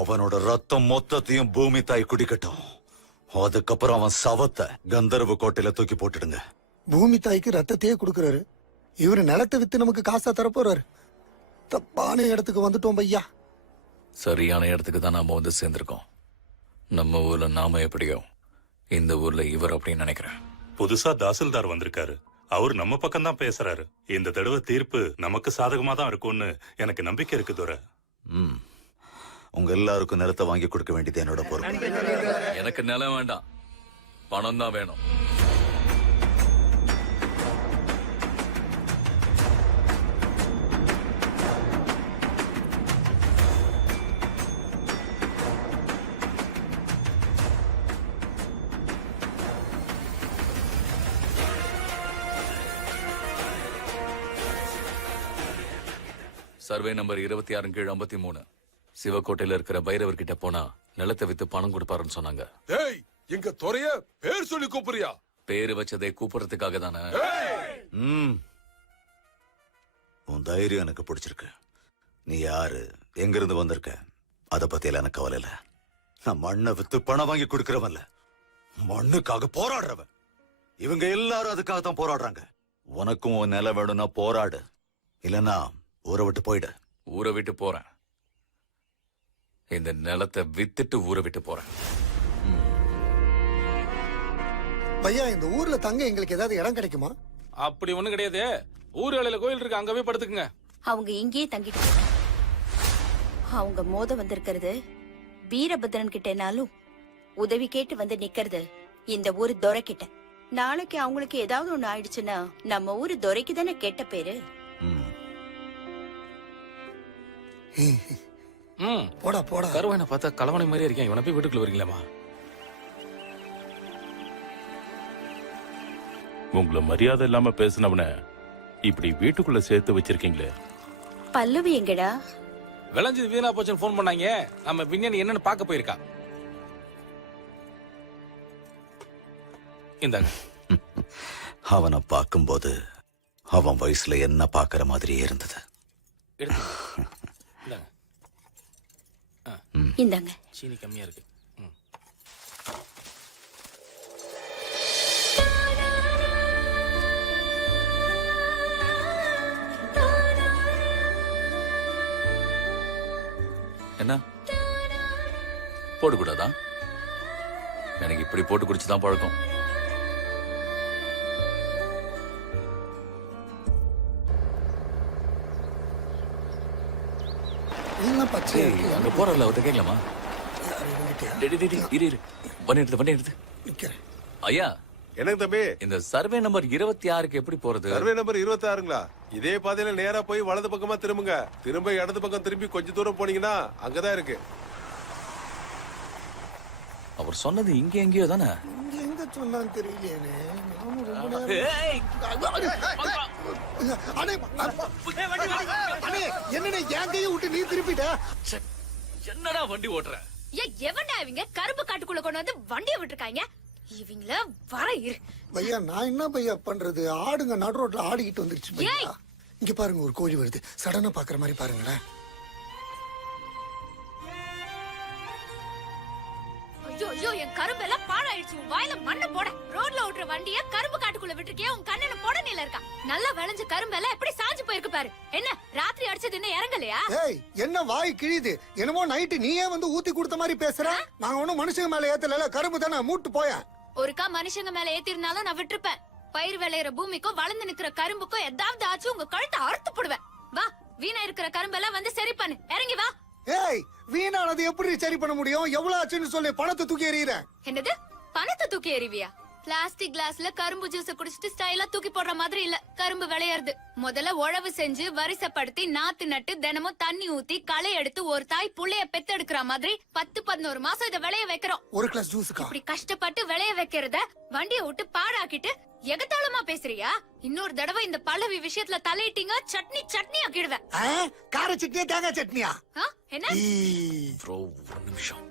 அவனோட ரத்தம் மொத்தத்தையும் பூமி தாய் குடிக்கட்டும். அதுக்கப்புறம் அவன் சவத்தை கந்தர்வ கோட்டையில தூக்கி போட்டுடுங்க. பூமி தாய்க்கு ரத்தத்தையே கொடுக்கறாரு. இவரு நிலத்தை வித்து நமக்கு காசா தரப்போறாரு. தப்பான இடத்துக்கு வந்துட்டோம் பையா. சரியான இடத்துக்கு தான் நாம வந்து சேர்ந்திருக்கோம். நம்ம ஊர்ல நாம எப்படியோ இந்த ஊர்ல இவர் அப்படின்னு நினைக்கிறேன். புதுசா தாசில்தார் வந்திருக்காரு. அவர் நம்ம பக்கம் தான் பேசுறாரு. இந்த தடவை தீர்ப்பு நமக்கு சாதகமா தான் இருக்கும்னு எனக்கு நம்பிக்கை இருக்கு துரை. உங்க எல்லாருக்கும் நிலத்தை வாங்கி கொடுக்க வேண்டியது என்னோட பொறுப்பு. எனக்கு நிலம் வேண்டாம், பணம் தான் வேணும். சர்வே நம்பர் 26 கீழ் 53 சிவக்கோட்டையில இருக்கிற பைரவர் கிட்ட போனா நிலத்தை வித்து பணம் கொடுப்பாருன்னு சொன்னாங்க. ஏய், எங்க துறைய பேர் சொல்லி கூப்பிடுறியா? பேரு வச்சதை கூப்பிடுறதுக்காக தானே. உன் தைரியம் எனக்கு பிடிச்சிருக்கு. நீ யாரு, எங்க இருந்து வந்திருக்க, அத பத்தி எல்லாம் எனக்கு கவலை இல்ல. நான் மண்ணை வித்து பணம் வாங்கி கொடுக்கறவன்ல, மண்ணுக்காக போராடுறவன். இவங்க எல்லாரும் அதுக்காக தான் போராடுறாங்க. உனக்கும் உன் நிலம் வேணும்னா போராடு, இல்லனா ஊரை விட்டு போயிடு. ஊரை விட்டு போறேன். இந்த நிலத்தை வித்துட்டு ஊரை விட்டு போறேன். பையா, இந்த ஊர்ல தங்க எங்களுக்கு ஏதாவது இடம் கிடைக்குமா? அப்படி ஒண்ணும் கிடையாது. ஊர் வேலையில கோயில் இருக்கு, அங்கவே படுத்துக்குங்க. அவங்க இங்கேயே தங்கிட்டு போறாங்க. அவங்க மோத வந்திருக்கிறது வீரபத்ரன் கிட்டனாலும் உதவி கேட்டு வந்து நிக்கிறது இந்த ஊரு துரை கிட்ட. நாளைக்கு அவங்களுக்கு ஏதாவது ஒண்ணு ஆயிடுச்சுன்னா நம்ம ஊரு துரைக்கு தானே கெட்ட பேரு. போடா போடா. கருவாயனை பார்த்தா கலவனை மாதிரி இருக்கேன். இவனை போய் வீட்டுக்குள்ள வரீங்களாமா? உங்களை மரியாதை இல்லாம பேசினவன இப்படி வீட்டுக்குள்ள சேர்த்து வச்சிருக்கீங்களே. பல்லவி எங்கடா? விளைஞ்சது வீணா போச்சுன்னு போன் பண்ணாங்க. நம்ம விஞ்ஞானி என்னன்னு பார்க்க போயிருக்கா. இந்தாங்க. அவனை பார்க்கும்போது அவன் வயசுல என்ன பாக்குற மாதிரியே இருந்தது. இந்தாங்க. சீனி கம்மியா இருக்கு. என்ன போடக்கூடாதா? எனக்கு இப்படி போட்டு குடிச்சுதான் பழக்கம். அங்க போறல அவர்கிட்ட கேட்கலாமா? வண்டி எடுத்து. ஐயா, எனக்கு தம்பி, இந்த சர்வே நம்பர் 26க்கு எப்படி போறது? சர்வே நம்பர் 26ங்களா? இதே பாதையில நேரா போய் வலது பக்கமா திரும்புங்க. திரும்ப இடது பக்கம் திரும்பி கொஞ்ச தூரம் போனீங்கன்னா அங்கதான் இருக்கு. அவர் சொன்னது இங்க எங்கேயோ தானே. எங்க சொன்னான்னு தெரியலையே. என்னடா என் கையை விட்டு நீ திருப்பிட்ட? என்னடா வண்டி ஓட்டுற? எவன்டா இவங்க கருப்பு காட்டுக்குள்ள கொண்டு வந்து வண்டியை விட்டுருக்காங்க? இவங்கள வர இரு. பையா, நான் என்ன பையா பண்றது? ஆடுங்க நடு ரோட்ல ஆடிக்கிட்டு வந்துருச்சு பையா. இங்க பாருங்க, ஒரு கோழி வருது. சடனா பாக்குற மாதிரி பாருங்களேன். ஐயோ, என் கரும்பு எல்லாம் பாழாயிடுச்சு. உன் வாயில மண்ணை போட. ரோட்ல ஓட்டுற வண்டிய கரும்பு காட்டுக்குள்ள விட்டுருக்கியா? உன் கண்ணன போட நில இருக்கா? நல்லா விளைஞ்ச கரும்பு எல்லாம் எப்படி சாஞ்சு போயிருக்கு பாரு. என்ன ராத்திரி அடிச்சது என்ன இறங்கலையா? ஏய், என்ன வாய் கிழியுது? என்னமோ நைட்டு நீயே வந்து ஊத்தி கொடுத்த மாதிரி பேசுற. நாங்க ஒண்ணும் மனுஷங்க மேல ஏத்தல, கரும்பு தானே மூட்டு போய. ஒருக்கா மனுஷங்க மேல ஏத்திருந்தாலும் நான் விட்டுருப்பேன். பயிர் விளையிற பூமிக்கும் வளர்ந்து நிக்கிற கரும்புக்கும் ஏதாவது ஆச்சு உங்க கழுத்தை அறுத்து போடுவேன். வா, வீணா இருக்கிற கரும்பெல்லாம் வந்து சரி பண்ணு. இறங்கி வா. ஏய், வீணானது எப்படி சரி பண்ண முடியும்? எவ்வளவு ஆச்சுன்னு சொல்லி பணத்தை தூக்கி எறியற. என்னது? பணத்தை தூக்கி எறிவியா? பிளாஸ்டிக் கிளாஸ்ல கரும்பு ஜூஸ் குடிச்சிட்டு ஸ்டைலா தூக்கி போடுற மாதிரி இல்ல கரும்பு விளையாடுது. முதல்ல உழவு செஞ்சு வரிசைப்படுத்தி நாத்து நட்டு தினமும் தண்ணி ஊத்தி களை எடுத்து ஒரு தாய் புள்ளைய பெத்தெடுக்கிற மாதிரி 10-11 மாசம் இதை விளைய வைக்கிறோம். ஒரு கிளாஸ் ஜூஸுக்கா? இப்படி கஷ்டப்பட்டு விளைய வைக்கிறத வண்டியை விட்டு பாழாக்கிட்டு எகத்தாளமா பேசுறியா? இன்னொரு தடவை இந்த பல்லவி விஷயத்துல தலையிட்டீங்க சட்னி சட்னி ஆக்கிடுவேன். கார சட்னியா தேங்காய் சட்னியா? என்ன ப்ரோ ஒரு நிமிஷம்.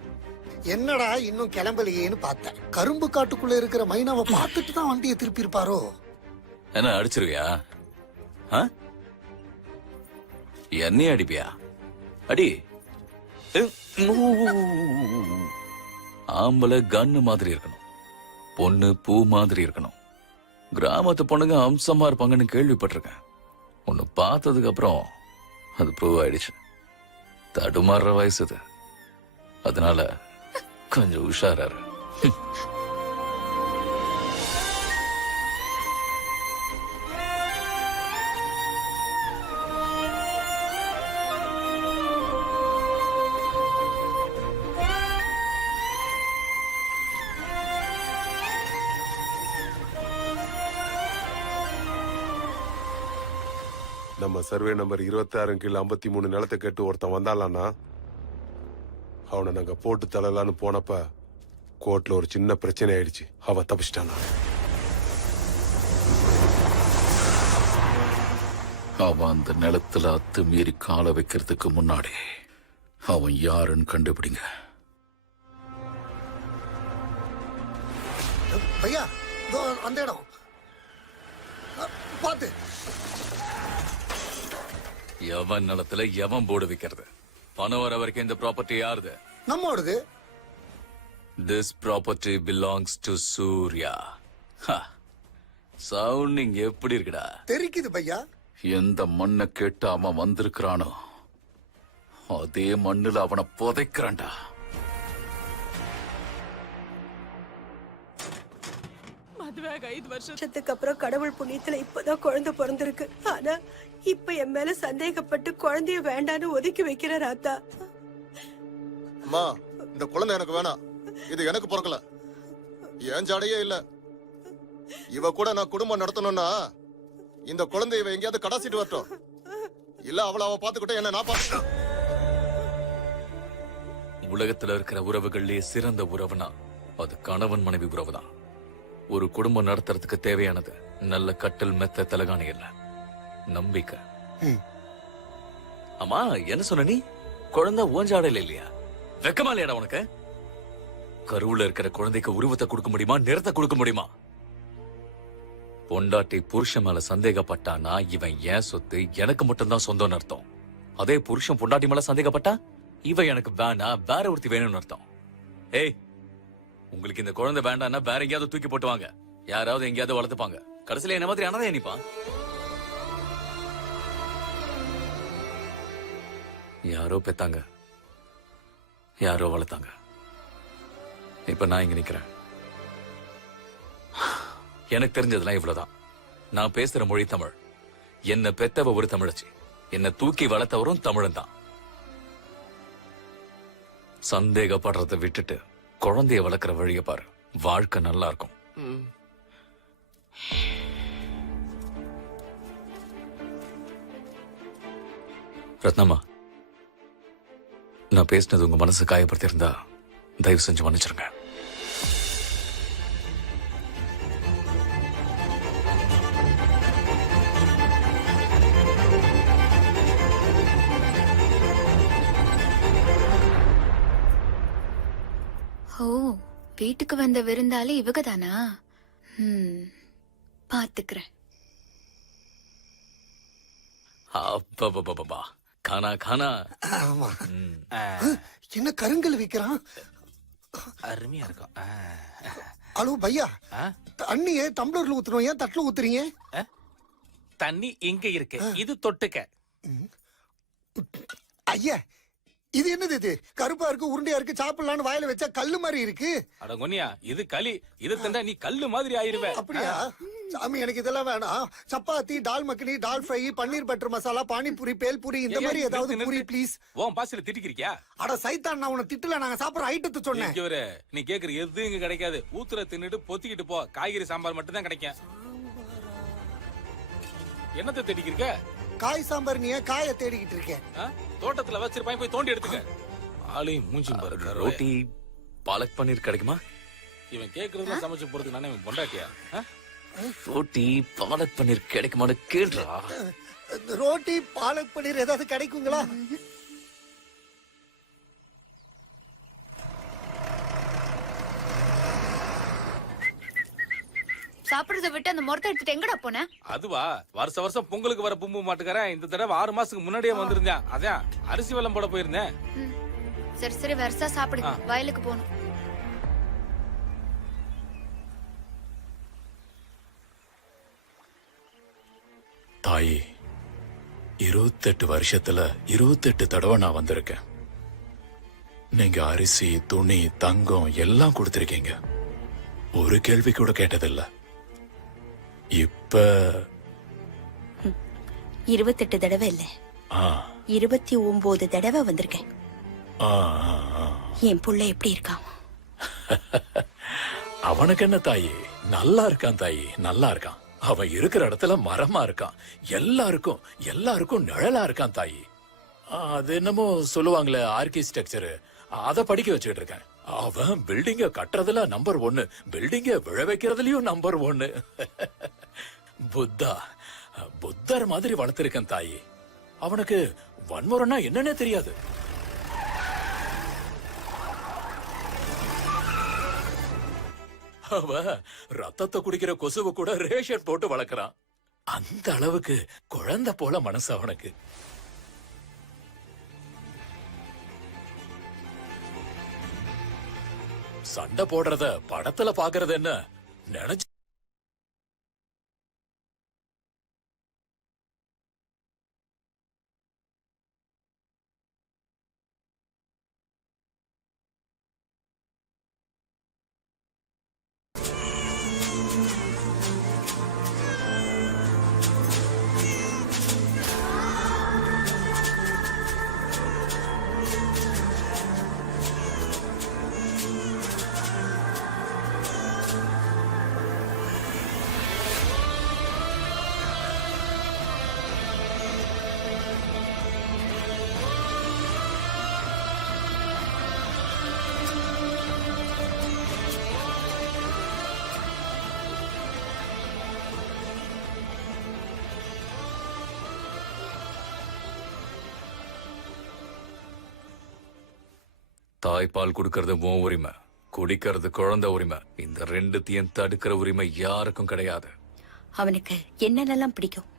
என்னடா இன்னும் கிளம்பலையேன்னு பார்த்தேன். கரும்பு காட்டுக்குள்ள இருக்கிற மைனாவை பார்த்துட்டு தான் வண்டியை திருப்பி இருப்பாரோ? என்ன அடிச்சிருவியா? என்னைய அடிப்பியா? அடி. ஆம்பளை கன்னு மாதிரி இருக்கணும், பொண்ணு பூ மாதிரி இருக்கணும். கிராமத்து பொண்ணுங்க அம்சமா இருப்பாங்கன்னு கேள்விப்பட்டிருக்கேன். ஒன்னு பார்த்ததுக்கு அப்புறம் அது ப்ரூவ் ஆயிடுச்சு. தடுமாறுற வயசு இது. அதனால கொஞ்சம் உஷாராரு. நம்ம சர்வே நம்பர் 26 கீழ் 53 நிலத்தை கேட்டு ஒருத்தன் வந்தாலான்னா அவனை நாங்க போட்டு தள்ளலான்னு போனப்ப கோர்ட்ல ஒரு சின்ன பிரச்சனை ஆயிடுச்சு. அவ தப்பிச்சிட்டானா? அவன் அந்த நிலத்துல அத்துமீறி கால வைக்கிறதுக்கு முன்னாடி அவன் யாருன்னு கண்டுபிடிங்க. ஐயா அந்த இடம் பாத்து. எவன் நிலத்துல எவன் போர்டு வைக்கிறது? பணம் வர வரைக்கும் இந்த ப்ராப்பர்ட்டி யாருது? நம்மோடது. This property belongs to Surya. Sounding எப்படி இருக்குடா? தெரிக்குது பையா. எந்த மண்ணை கேட்டு அவன் வந்திருக்கிறானோ அதே மண்ணுல அவனை புதைக்கிறான்டா. மதுவாக 5 வருஷத்துக்கு அப்புறம் கடவுள் புண்ணியத்துல இப்பதான் குழந்தை பிறந்திருக்கு. ஆனா இப்ப என் மேல சந்தேகப்பட்டு குழந்தைய வேண்டான்னு ஒதுக்கி வைக்கிறார் ஆத்தா. அம்மா, இந்த குழந்தை எனக்கு வேணாம். இது எனக்கு பிறக்கல, என் ஜாடையே இல்ல. இவ கூட நான் குடும்பம் நடத்தணும்னா இந்த குழந்தை இவ எங்கேயாவது கடாசிட்டு வரட்டும். இல்ல அவளை அவ பாத்துக்கிட்டே என்ன நான் பாத்துக்கிட்டேன். உலகத்துல இருக்கிற உறவுகள்லயே சிறந்த உறவுனா அது கணவன் மனைவி உறவுதான். ஒரு குடும்பம் நடத்துறதுக்கு தேவையானது நல்ல கட்டல் மெத்த தலகாணி இல்ல, நம்பிக்கை. அம்மா என்ன சொன்ன நீ? குழந்தை ஓஞ்சாடல இல்லையா? வெக்கமா இல்லையாடா உனக்கு? கருவுல இருக்கிற குழந்தைக்கு உருவத்தை கொடுக்க முடியுமா, நிறத்தை கொடுக்க முடியுமா? பொண்டாட்டி புருஷன் மேல சந்தேகப்பட்டானா இவன் ஏன் சொத்து, எனக்கு மட்டும்தான் சொந்தம்னு அர்த்தம். அதே புருஷன் பொண்டாட்டி மேல சந்தேகப்பட்டா இவன் எனக்கு வேணா வேற ஒருத்தி வேணும்னு அர்த்தம். ஏய், உங்களுக்கு இந்த குழந்தை வேண்டாம்னா வேற எங்கேயாவது தூக்கி போட்டு வாங்க. யாராவது எங்கேயாவது வளர்த்துப்பாங்க. கடைசியில என்ன மாதிரி அனதை நிப்பான். யாரோ பெத்தாங்க, யாரோ வளர்த்தாங்க. இப்ப நான் இங்க நிக்கிறேன். எனக்கு தெரிஞ்சதெல்லாம் இவ்வளவுதான். நான் பேசுற மொழி தமிழ். என்ன பெத்தவ ஒரு தமிழச்சி, என்ன தூக்கி வளர்த்தவரும் தமிழன் தான். சந்தேகப்படுறதை விட்டுட்டு குழந்தைய வளர்க்கிற வழிய பாரு, வாழ்க்கை நல்லா இருக்கும். ரத்னம்மா, நான் பேசினது உங்க மனசு காயப்படுத்தி இருந்தா தயவு செஞ்சு மன்னிச்சிருங்க. ஓ, வீட்டுக்கு வந்த விருந்தாளி இவங்க தானா? பாத்துக்கிறேன். கானா கானா. ஆமா. என்ன கருங்கல் விக்கிறான்? அருமையா இருக்கும். ஹலோ பையா, தண்ணியே டம்ளர்ல ஊத்துறோம், ஏன் தட்டுல ஊத்துறீங்க? தண்ணி இங்க இருக்கு, இது தொட்டுக்க. ஐயா, இது என்னது இது? கருப்பா இருக்கு, உருண்டையா இருக்கு, சாப்பிடலான்னு வாயில வச்சா கல்லு மாதிரி இருக்கு. அட கொன்னியா, இது களி. இது திண்டா நீ கல்லு மாதிரி ஆயிருவே. அப்படியா? சாமி, எனக்கு இதெல்லாம் வேணாம். சப்பாத்தி, டால் மக்கனி, டால் ஃப்ரை, பன்னீர் பட்டர் மசாலா, பானிபூரி, பேல்பூரி, இந்த மாதிரி ஏதாவது பூரி ப்ளீஸ். உன் பாசில திட்டிக்கிறியா? அட சைத்தான், நான் உன்னை திட்டல, நாங்க சாப்பிடுற ஐட்டத்தை சொன்னேன். இவரு நீ கேக்குற எது இங்க கிடைக்காது. ஊத்துற தின்னுட்டு பொத்திக்கிட்டு போ. காய்கறி சாம்பார் மட்டும் தான் கிடைக்கும். என்னத்தை தேடிக்கிருக்க? காய் சாம்பார். நீ ஏன் காயை தேடிக்கிட்டு இருக்கேன்? தோட்டத்துல வச்சிருப்பாங்க, போய் தோண்டி எடுத்துக்க. ஆளையும் மூஞ்சும் பாரு. ரோட்டி பாலக் பன்னீர் கிடைக்குமா? இவன் கேக்குறதுல சமைச்சு போறது நானே இவன் பொண்டாட்டியா? ரோட்டி பாலக் பன்னீர் கிடைக்குமான்னு கேள்றா. ரோட்டி பாலக் பன்னீர் ஏதாவது கிடைக்குங்களா? சாப்பிடுறத விட்டு அந்த முறத்தை எடுத்துட்டு எங்கடா போன? அதுவா, வருஷ வருஷம் பொங்கலுக்கு வர பூம்பு மாட்டுக்காரன் இந்த தடவை 6 மாசத்துக்கு முன்னாடியே வந்திருந்தேன். அதான் அரிசி வெல்லம் போட போயிருந்தேன். சரி சரி, வருஷா சாப்பிடு. வயலுக்கு போகணும். தாயி, 28 வருஷத்துல 28 தடவை நான் வந்திருக்கேன். நீங்க அரிசி, துணி, தங்கம் எல்லாம் கொடுத்திருக்கீங்க. ஒரு கேள்வி கூட கேட்டதில்ல. இப்ப 28 தடவை இல்ல, 29 தடவை வந்திருக்கேன். என் புள்ள எப்படி இருக்கான்? அவனுக்கு என்ன தாயி, நல்லா இருக்கான் தாயி, நல்லா இருக்கான். அவன் இருக்கிற இடத்துல மரமா இருக்கான். எல்லாருக்கும் நிழலா இருக்கான் தாயி. அது என்னமோ சொல்லுவாங்களே ஆர்கிடெக்சர், அத படிக்க வச்சுட்டு இருக்கேன். அவன் பில்டிங்க கட்டுறதுல நம்பர் 1, பில்டிங்க விழ வைக்கிறதுலயும் நம்பர் 1. புத்தர் மாதிரி வளர்த்திருக்கேன் தாயி. அவனுக்கு வன்முறைன்னா என்னன்னே தெரியாது. அவ ரத்தத்தை குடிக்கிற கொசுவை கூட ரேஷன் போட்டு வளர்க்கறான். அந்த அளவுக்கு குழந்தை போல மனசு அவனுக்கு. சண்டை போடுறத படத்துல பாக்குறது என்ன நினைச்சு தாய்ப்பால் கொடுக்கறது உன் உரிமை, குடிக்கிறது குழந்தை உரிமை. இந்த ரெண்டுத்தையும் தடுக்கிற உரிமை யாருக்கும் கிடையாது. அவனுக்கு என்னென்னலாம் பிடிக்கும்?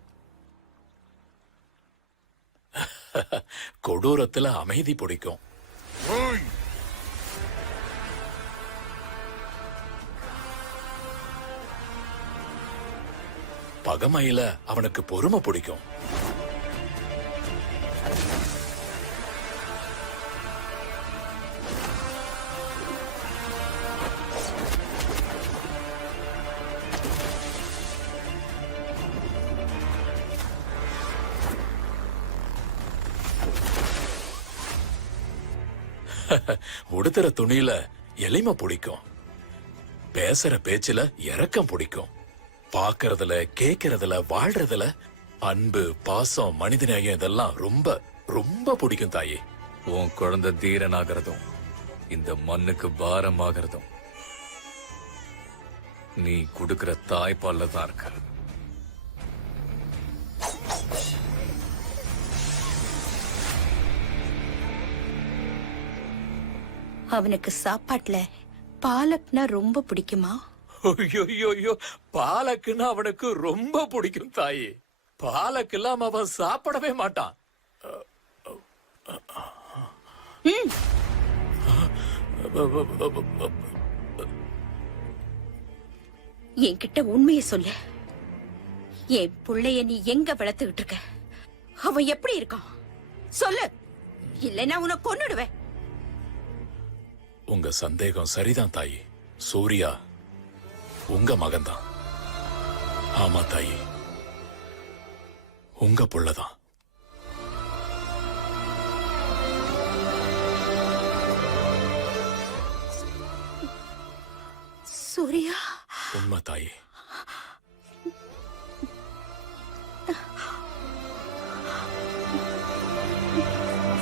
கொடூரத்துல அமைதி பிடிக்கும். பகமையில அவனுக்கு பொறுமை பிடிக்கும். உடுத்துற துணியில எளிமை பிடிக்கும். பேசுற பேச்சுல இரக்கம் பிடிக்கும். பாக்குறதுல, கேக்குறதுல, வாழ்றதுல அன்பு, பாசம், மனிதநேயம் இதெல்லாம் ரொம்ப ரொம்ப பிடிக்கும் தாயி. உன் குழந்தை தீரனாகிறதும் இந்த மண்ணுக்கு பாரமாகிறதும் நீ கொடுக்கிற தாய்ப்பால்ல தான் இருக்க. அவனுக்கு சாப்பாட்டுல பாலக்னா ரொம்ப பிடிக்குமா? ஐயோ, பாலக்குன்னா அவனுக்கு ரொம்ப பிடிக்கும் தாயி. பாலக்கு இல்லாம அவன் சாப்பிடவே மாட்டான். என்கிட்ட உண்மையை சொல்லு. என் புள்ளைய நீ எங்க வளர்த்துக்கிட்டு இருக்க? அவன் எப்படி இருக்கான் சொல்லு. இல்லைன்னா உன்னை கொன்னுடுவேன். உங்க சந்தேகம் சரிதான் தாயி. சூர்யா உங்க மகன்தான். ஆமா தாயி, உங்க புள்ளதான். சூர்யா, உண்மை தாயி.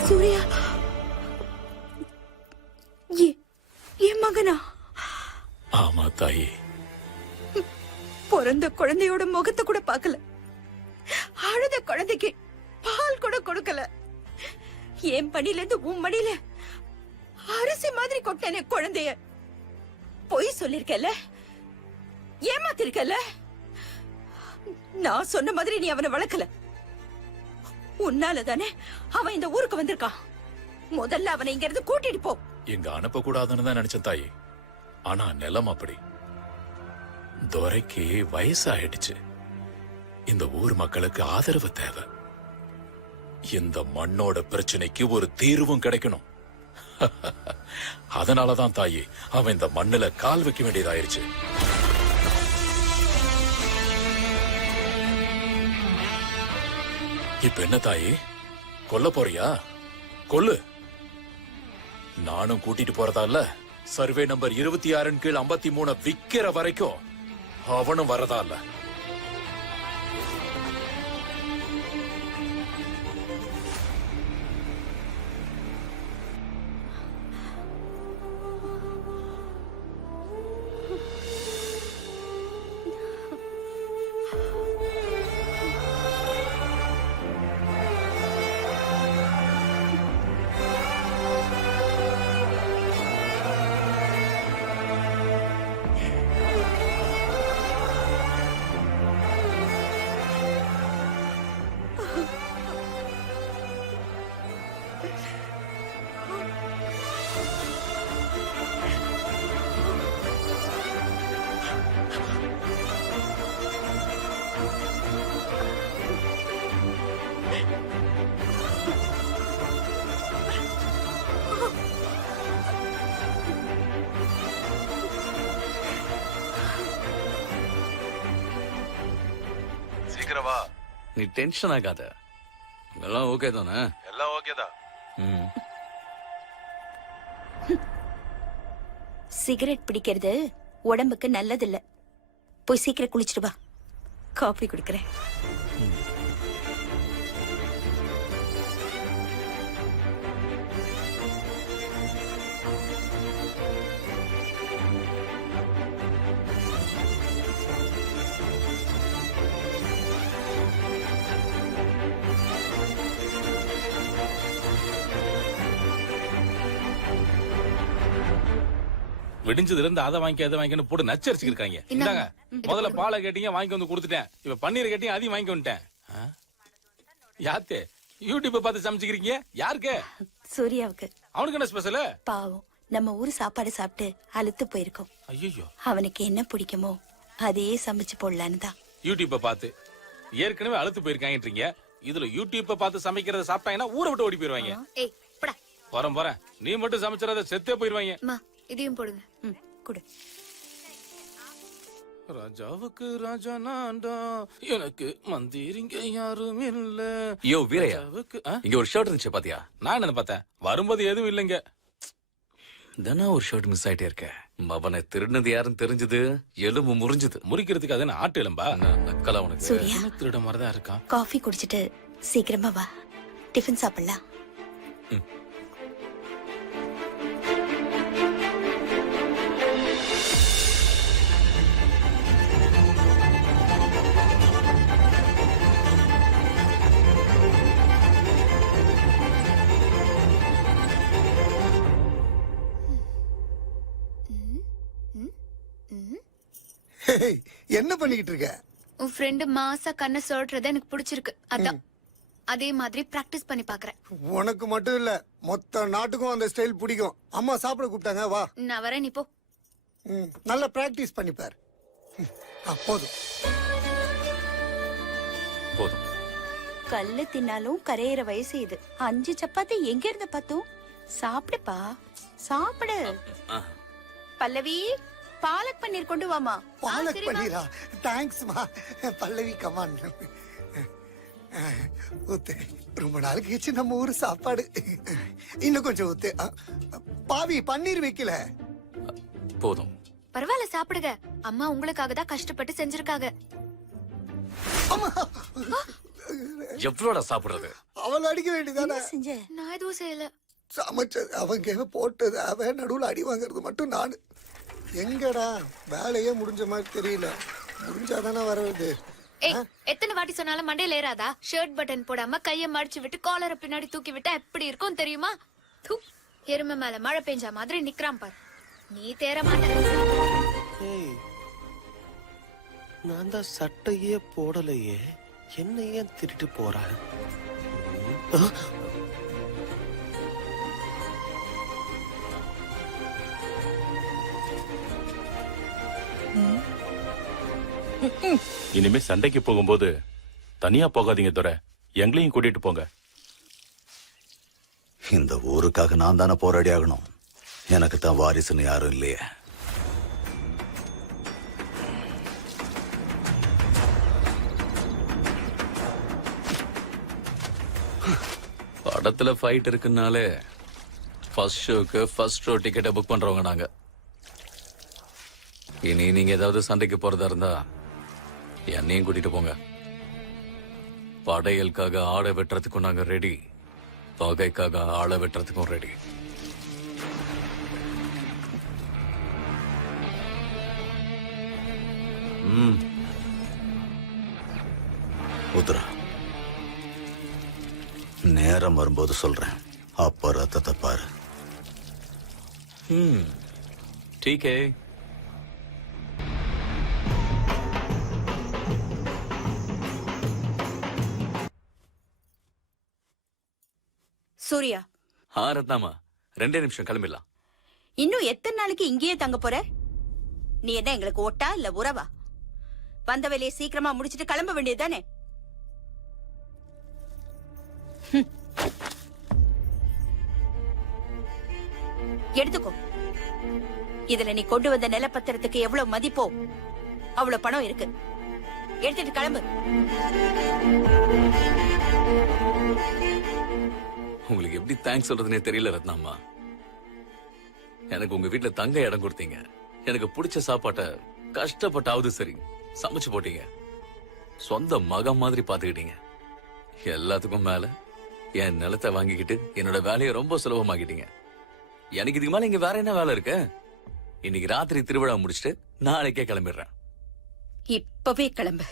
சூர்யா என் மகனா? ஆமா தாயி. பிறந்த குழந்தையோட முகத்தை கூட பார்க்கல, அழுத குழந்தைக்கு பால் கூட கொடுக்கல. என் மடியில இருந்து உன் மடியில அரிசி மாதிரி கொட்டனே குழந்தைய. பொய் சொல்லிருக்கல, ஏமாத்திருக்கல. நான் சொன்ன மாதிரி நீ அவனை வளர்க்கல. உன்னால தானே அவன் இந்த ஊருக்கு வந்திருக்கான். முதல்ல அவனை இங்க இருந்து கூட்டிட்டு போ. எங்க அனுப்ப கூடாதுன்னு தான் நினைச்சேன் தாயி. ஆனா நிலம் அப்படி. துரைக்கு வயசாயிடுச்சு. இந்த ஊர் மக்களுக்கு ஆதரவு தேவை. இந்த மண்ணோட பிரச்சனைக்கு ஒரு தீர்வும் கிடைக்கணும். அதனாலதான் தாயி அவன் இந்த மண்ணுல கால் வைக்க வேண்டியதாயிருச்சு. இப்ப என்ன தாயி, கொல்ல போறியா? கொல்லு. நானும் கூட்டிட்டு போறதா இல்ல. சர்வே நம்பர் 26 கீழ் 53 விக்கிற வரைக்கும் அவனும் வரதா இல்ல. சீக்கிரமா. நீ டென்ஷன் ஆகாத. எல்லாம் ஓகே தானே? எல்லாம் ஓகே தான். சிகரெட் பிடிக்கிறது உடம்புக்கு நல்லதில்ல. போய் சீக்கிரம் குளிச்சிட்டு வா, காஃபி குடிக்கிறேன். விடிஞ்சதுல இருந்து அதை வாங்கி அதை வாங்கின்னு போட்டு நச்சரிச்சுக்கிருக்காங்க. இந்தாங்க, முதல்ல பாலை கேட்டீங்க, வாங்கி வந்து கொடுத்துட்டேன். இப்ப பன்னீர் கேட்டீங்க, அதையும் வாங்கி வந்துட்டேன். யாத்தே யூடியூப் பார்த்து சமைச்சுக்கிறீங்க? யாருக்கு? சூர்யாவுக்கு. அவனுக்கு என்ன ஸ்பெஷல்? பாவம், நம்ம ஊர் சாப்பாடு சாப்பிட்டு அழுத்து போயிருக்கோம். ஐயோ, அவனுக்கு என்ன பிடிக்குமோ அதையே சமைச்சு போடலான்னு தான். யூடியூப்ப பார்த்து ஏற்கனவே அழுத்து போயிருக்காங்கன்றீங்க. இதுல யூடியூப்ப பார்த்து சமைக்கிறத சாப்பிட்டாங்கன்னா ஊரை விட்டு ஓடி போயிருவாங்க. ஏய் போடா. போறேன். நீ மட்டும் சமைச்சறத செத்தே போயிருவாங்க. அம்மா இதையும் போடுங்க. குடு. ராஜாவுக்கு ராஜா நான்டா, எனக்கு மந்திரிங்க யாரும் இல்ல. யோ வீரையா, இங்க ஒரு ஷர்ட் இருந்துச்சு பாத்தியா? நான் என்ன பார்த்தேன், வரும்போது எதுவும் இல்லைங்க. தானே ஒரு ஷர்ட் மிஸ் ஆயிட்டே இருக்க. அவனை திருடினது யாருன்னு தெரிஞ்சது, எலும்பு முறிஞ்சது. முறிக்கிறதுக்கு அது ஆட்டு எலும்பா? நக்கலா உனக்கு. சூர்யா, திருட மாதிரிதான் இருக்கான். காஃபி குடிச்சிட்டு சீக்கிரமா வா, டிஃபன் சாப்பிடலாம். என்ன பண்ணிக்கிட்டு இருக்க? உன் ஃப்ரெண்டு மாசா கண்ணை சொல்றது எனக்கு பிடிச்சிருக்கு. அதான் அதே மாதிரி பிராக்டிஸ் பண்ணி பாக்குறேன். உனக்கு மட்டும் இல்ல, மொத்த நாட்டுக்கும் அந்த ஸ்டைல் பிடிக்கும். அம்மா சாப்பிட கூப்பிட்டாங்க, வா. நான் வரேன், நீ போ. நல்லா பிராக்டிஸ் பண்ணிப்பார். போதும் போதும். கல்லு தின்னாலும் கரையிற வயசு இது. 5 சப்பாத்தி எங்க இருந்து பார்த்தோம்? சாப்பிடுப்பா, சாப்பிடு. பல்லவி, பாலக் பன்னீர் கொண்டு வாமா. பாலக் பன்னீரா? தேங்க்ஸ்மா. பல்லவி கமான். ஊத்து. ரொம்ப நாள் கழிச்சு நம்ம ஊரு சாப்பாடு. இன்னும் கொஞ்சம் ஊத்து. பாவி, பன்னீர் வைக்கல. போதும். பரவாயில்ல, சாப்பிடுங்க. அம்மா உங்களுக்காக தான் கஷ்டப்பட்டு செஞ்சிருக்காங்க. எவ்வளோடா சாப்பிடுறது? அவளை அடிக்க வேண்டியதானே? செஞ்ச நான் எதுவும் செய்யல. சமைச்சது அவங்க, போட்டது அவன், நடுவுல அடி வாங்குறது மட்டும் நானு. எங்கடா வேலையே முடிஞ்ச மாதிரி தெரியல. முடிஞ்சாதானே வர்றது. ஏய், எத்தனை வாட்டி சொன்னாலும் மண்டையில ஏறாதா? ஷர்ட் பட்டன் போடாம கைய மடிச்சு விட்டு காலரை பின்னாடி தூக்கி விட்டா எப்படி இருக்கும் தெரியுமா? தூ, எருமை மேல மழை பெஞ்சா மாதிரி நிக்கிறான் பாரு. நீ தேற மாட்ட. ஏய், நான் தான் சட்டையே போடலையே, என்ன ஏன் திருட்டு போறான்? இனிமே சண்டைக்கு போகும்போது தனியா போகாதீங்க துரை, எங்களையும் கூட்டிட்டு போங்க. இந்த ஊருக்காக நான் தானே போராடி ஆகணும். எனக்கு தான் வாரிசுன்னு யாரும் இல்லையே. படத்துல ஃபைட் இருக்குன்னாலே ஃபர்ஸ்ட் ஷோக்கு ஃபர்ஸ்ட் ஷோ டிக்கெட்டை புக் பண்றவங்க நாங்க. இனி நீங்க ஏதாவது சண்டைக்கு போறதா இருந்தா என்னையும் கூட்டிட்டு போங்க. படையலுக்காக ஆடை வெட்டுறதுக்கும் நாங்க ரெடி, பகைக்காக ஆளை வெட்டுறதுக்கும் ரெடி. உத்ரா, நேரம் வரும்போது சொல்றேன். அப்ப ரத்தத்தை பாரு. டீகே, சூர்யா, ரத்னாமா, 2 நிமிஷம் கிளம்பிடலாம். இன்னும் எத்தனை நாளைக்கு இங்கேயே தங்க போற? நீ என்ன எங்களுக்கு ஓட்டா இல்ல உறவா? வந்த வேலையை சீக்கிரமா முடிச்சிட்டு கிளம்ப வேண்டியதுதானே? எடுத்துக்கோ. இதுல நீ கொண்டு வந்த நிலப்பத்திரத்துக்கு எவ்வளவு மதிப்போ அவ்வளவு பணம் இருக்கு. எடுத்துட்டு கிளம்பு. உங்களுக்கு எப்படி தேங்க்ஸ் சொல்றதுனே தெரியல ரத்னாமா. எனக்கு உங்க வீட்டுல தங்க இடம் கொடுத்தீங்க, எனக்கு பிடிச்ச சாப்பாட்டை கஷ்டப்பட்டாவது சரி சமைச்சு போட்டீங்க, சொந்த மகன் மாதிரி பாத்துக்கிட்டீங்க. எல்லாத்துக்கும் மேல என் நிலத்தை வாங்கிக்கிட்டு என்னோட வேலையை ரொம்ப சுலபமாக்கிட்டீங்க. எனக்கு இதுக்கு மேல இங்க வேற என்ன வேலை இருக்கு? இன்னைக்கு ராத்திரி திருவிழா முடிச்சுட்டு நாளைக்கே கிளம்பிடுறேன். இப்பவே கிளம்பு.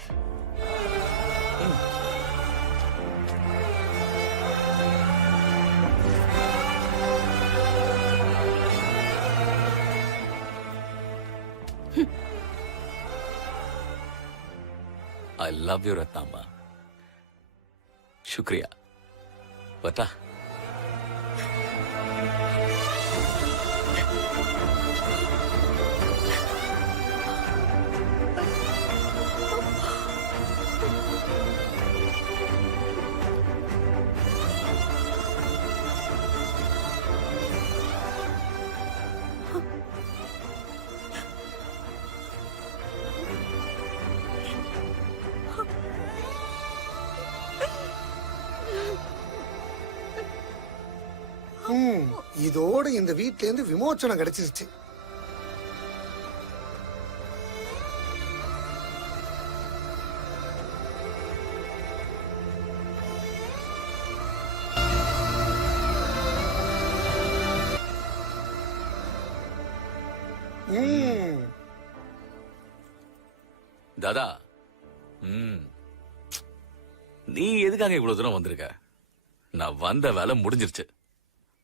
I love you, Ratnama. Shukriya. Bata. இதோட இந்த வீட்ல இருந்து விமோச்சனம் கிடைச்சிருச்சு. தாதா, நீ எதுக்காக இவ்வளவு தூரம் வந்திருக்க? நான் வந்த வேலை முடிஞ்சிருச்சு.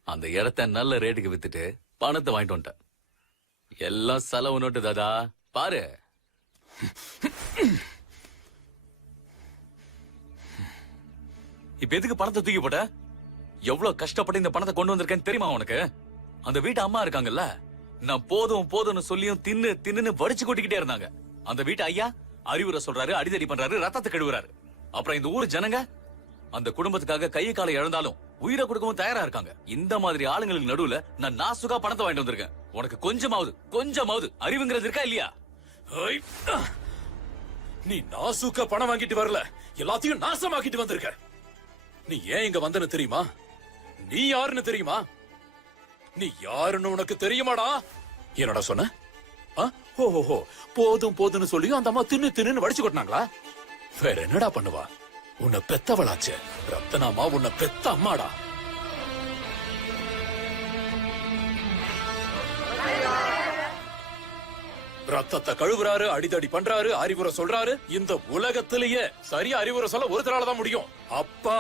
அந்த இடத்த நல்ல ரேட்டுக்கு வித்துட்டு பணத்தை வாங்கிட்டு வந்துட்டேன். எல்லாம் செலவு நோட்டு தாதா, பாரு. இப்ப எதுக்கு பணத்தை தூக்கி போட்ட? எவ்வளவு கஷ்டப்பட்டு இந்த பணத்தை கொண்டு வந்திருக்கேன்னு தெரியுமா உனக்கு? அந்த வீட்டு அம்மா இருக்காங்கல்ல, நான் போதும் போதும்னு சொல்லியும் தின்னு தின்னு வடிச்சு கொட்டிக்கிட்டே இருந்தாங்க. அந்த வீட்டு ஐயா அறிவுரை சொல்றாரு, அடிதடி பண்றாரு, ரத்தத்தை கழுவுறாரு. அப்புறம் இந்த ஊர் ஜனங்க அந்த குடும்பத்துக்காக கை காலை இழந்தாலும் உயிரை கொடுக்கவும் தயாரா இருக்காங்க. இந்த மாதிரி ஆளுங்களுக்கு நடுவுல நான் நாசுகா பணத்தை வாங்கிட்டு வந்திருக்கேன். உனக்கு கொஞ்சமாவது அறிவுங்கிறது இருக்கா இல்லையா? ஐ! நீ நாசுக்கா பணம் வாங்கிட்டு வரல, எல்லாத்தையும் நாசமாக்கிட்டு வந்திருக்க. நீ ஏன் இங்க வந்தன்னு தெரியுமா? நீ யாருன்னு தெரியுமா? நீ யாருன்னு உனக்கு தெரியுமாடா? என்னடா சொன்ன? ஓஹோ, போதும்னு சொல்லியும் அந்த அம்மா தின்னு வடிச்சு கொட்டினாங்களா? வேற என்னடா பண்ணுவா? உன்னை பெத்தவளாச்சே ரத்தனாமா, உன்னை பெத்த அம்மாடா. ரத்தத்தை கழுவுறாரு, அடிதடி பண்றாரு, அறிவுரை சொல்றாரு. இந்த உலகத்திலேயே சரியா அறிவுரை சொல்ல ஒருத்தரால தான் முடியும். அப்பா,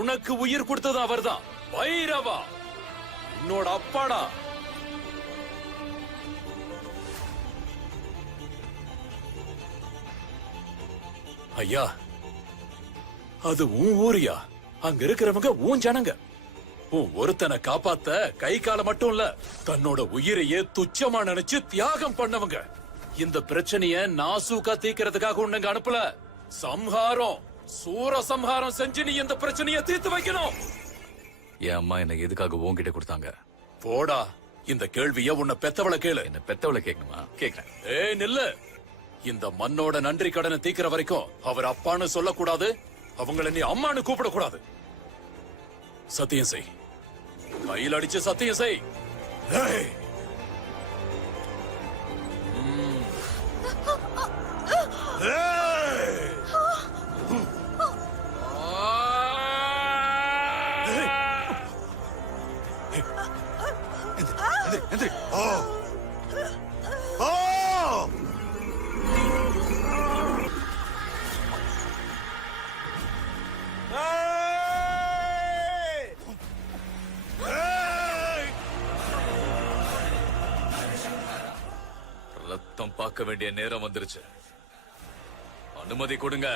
உனக்கு உயிர் கொடுத்தது அவர்தான், பைரவா, உன்னோட அப்பாடா. ஐயா, அது உன் ஊரியா? அங்க இருக்கிறவங்க உன் ஜனங்க. உன் ஒருத்தனை காப்பாத்த கை கால மட்டும் இல்ல, தன்னோட உயிரையே துச்சமா நினைச்சு தியாகம் பண்ணவங்க. இந்த பிரச்சனைய நாசூக்கா தீக்கிறதுக்காக உன்னுங்க அனுப்பல, சம்ஹாரம், சூர சம்ஹாரம் செஞ்சு நீ இந்த பிரச்சனைய தீர்த்து வைக்கணும். என் அம்மா என்ன எதுக்காக உன்கிட்ட கொடுத்தாங்க? போடா, இந்த கேள்விய உன்னை பெத்தவளை கேளு. என்ன பெத்தவளை கேட்கணுமா? கேக்குறேன். ஏய் நில்லு. இந்த மண்ணோட நன்றி கடனை தீக்கிற வரைக்கும் அவர் அப்பான்னு சொல்லக்கூடாது, அவங்கள நீ அம்மான்னு கூப்பிடக்கூடாது. சத்தியம் செய், கையில் அடிச்சு சத்தியம் செய். ஏய்! ஏய்! எந்திரி. ஓ! ஓ! ரத்தம் பார்க்க வேண்டிய நேரம் வந்துருச்சு. அனுமதி கொடுங்க.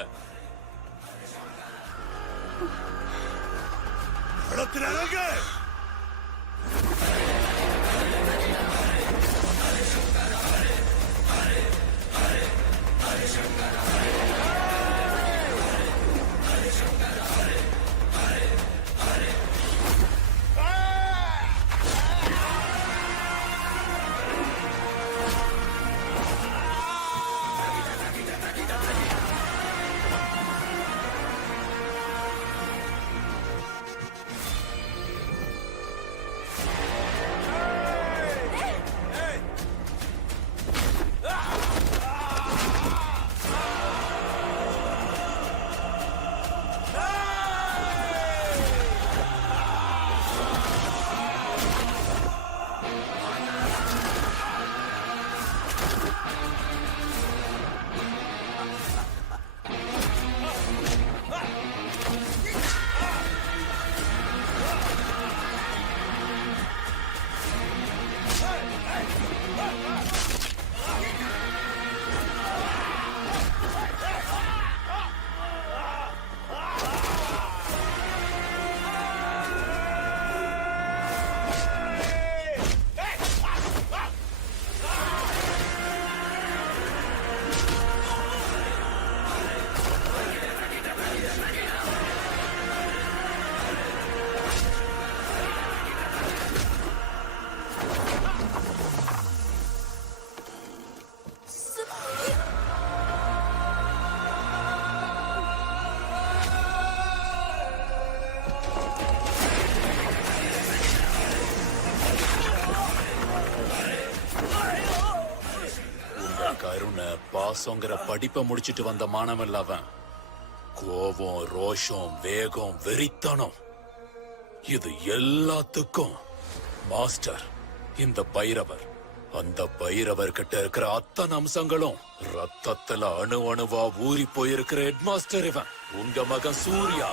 கருணை பாசங்கிற படிப்பை முடிச்சிட்டு வந்த மாணவன் அவன். கோபம், ரோஷம், வேகம், வெறித்தனம், இது எல்லாத்துக்கும் மாஸ்டர் இந்த பைரவர். அந்த பைரவர் கிட்ட இருக்கிற அத்தனை அம்சங்களும் ரத்தத்துல அணு அணுவா ஊறி போயிருக்கிற ஹெட் மாஸ்டர் இவன், உங்க மகன் சூர்யா.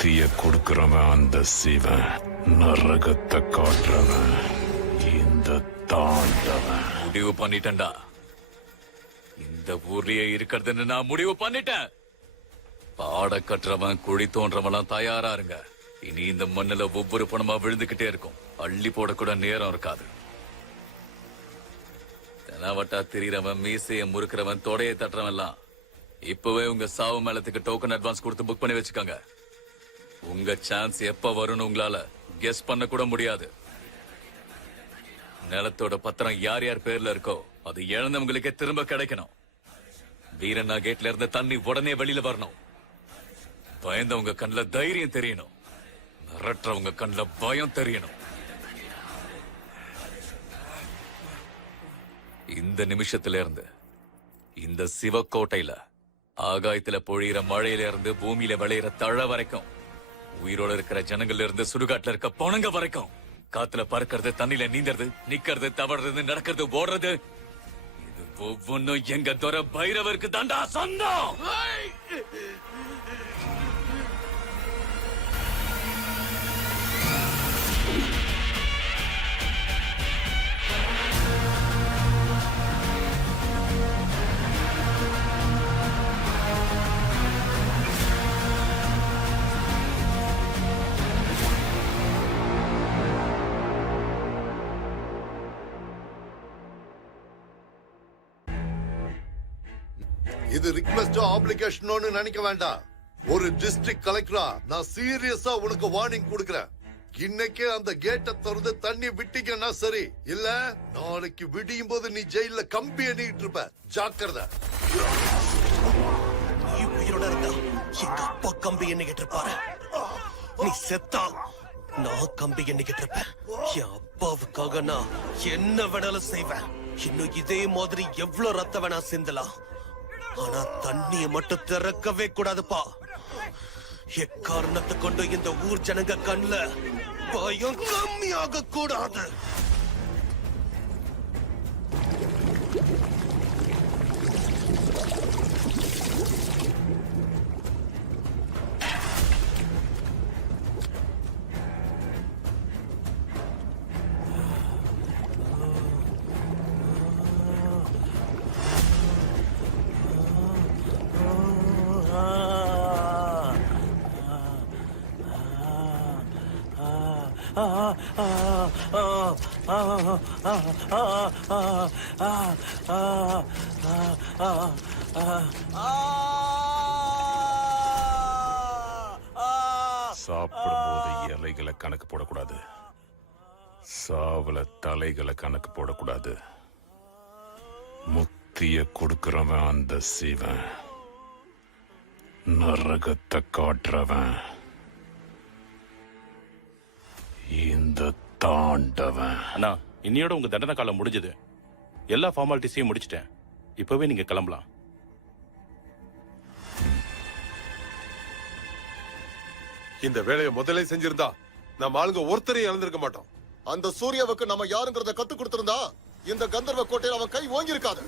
முத்திய கொடுக்கிறவன் அந்த சிவன், நரகத்தை காட்டுறவன் இந்த தாண்டவன். முடிவு பண்ணிட்டேன்டா. இந்த ஊர்லயே இருக்கிறதுன்னு நான் முடிவு பண்ணிட்டேன். பாட கட்டுறவன் குழி தோன்றவெல்லாம் தயாரா இருங்க. இனி இந்த மண்ணுல ஒவ்வொரு பணமா விழுந்துகிட்டே இருக்கும். அள்ளி போடக்கூட நேரம் இருக்காது. தெனாவட்டா திரியறவன், மீசைய முறுக்கிறவன், தொடைய தட்டுறவன் எல்லாம் இப்பவே உங்க சாவு மேலத்துக்கு டோக்கன் அட்வான்ஸ் கொடுத்து புக் பண்ணி வச்சுக்கோங்க. உங்க சான்ஸ் எப்ப வரும்னு உங்களால கெஸ் பண்ண கூட முடியாது. நிலத்தோட பத்திரம் யார் யார் பேர்ல இருக்கோ அது இழந்தவங்களுக்கே திரும்ப கிடைக்கணும். வீரண்ணா கேட்ல இருந்து தண்ணி உடனே வெளியில வரணும். பயந்தவங்க கண்ணுல தைரியம் தெரியணும். மிரட்டுறவங்க கண்ணுல பயம் தெரியணும். இந்த நிமிஷத்துல இருந்து இந்த சிவக்கோட்டையில ஆகாயத்துல பொழியிற மழையில இருந்து பூமியில விளையிற தழை வரைக்கும், உயிரோட இருக்கிற ஜனங்கள்ல இருந்து சுடுகாட்டுல இருக்க பொணங்க வரைக்கும், காத்துல பறக்கிறது, தண்ணில நீந்தறது, நிக்கிறது, தவறுறது, நடக்கிறது, ஓடுறது, இது ஒவ்வொன்னும் எங்க துறை பைரவருக்கு தாண்டா சொந்தம். இது ரிக்வெஸ்டோ ஆப்ளிகேஷனோன்னு நினைக்க வேண்டாம். ஒரு டிஸ்ட்ரிக்ட் கலெக்டரா நான் சீரியஸா உனக்கு வார்னிங் கொடுக்கிறேன். இன்னைக்கே அந்த கேட்டை திறந்து தண்ணி விட்டீங்கன்னா சரி, இல்ல நாளைக்கு விடியும் போது நீ ஜெயில கம்பி எண்ணிட்டு இருப்ப. ஜாக்கிரதை. நீ உயிரோட இருந்தா எங்க அப்பா கம்பி எண்ணிக்கிட்டு இருப்பாரு. நீ செத்தா நான் கம்பி எண்ணிக்கிட்டு இருப்பேன். என் அப்பாவுக்காக நான் என்ன வேணாலும் செய்வேன். இன்னும் இதே மாதிரி எவ்வளவு ரத்த வேணா சிந்தலாம். ஆனா தண்ணிய மட்டும் திறக்கவே கூடாதுப்பா. எக்காரணத்தை கொண்டு இந்த ஊர் ஜனங்க கண்ணுல பயம் கம்மியாக கூடாது. சாப்பிடும்போது இலைகளை கணக்கு போடக்கூடாது. சாவுல தலைகளை கணக்கு போடக்கூடாது. முத்திய கொடுக்கிறவன் அந்த சிவன், நரகத்தை காட்டுறவன் இந்த தாண்டவன். அண்ணா, இன்னையோட உங்க தண்டனை காலம் முடிஞ்சது. எல்லா ஃபார்மாலிட்டிஸையும் முடிச்சிட்டேன். இப்பவே நீங்க கிளம்பலாம். இந்த வேலையை முதல்ல செஞ்சிருந்தா நம்ம ஆளுங்க ஒருத்தரையும் இழந்திருக்க மாட்டோம். அந்த சூர்யாவுக்கு நம்ம யாருங்கிறத கத்து கொடுத்திருந்தா இந்த கந்தர்வ கோட்டையில் அவன் கை ஓங்கி இருக்காது.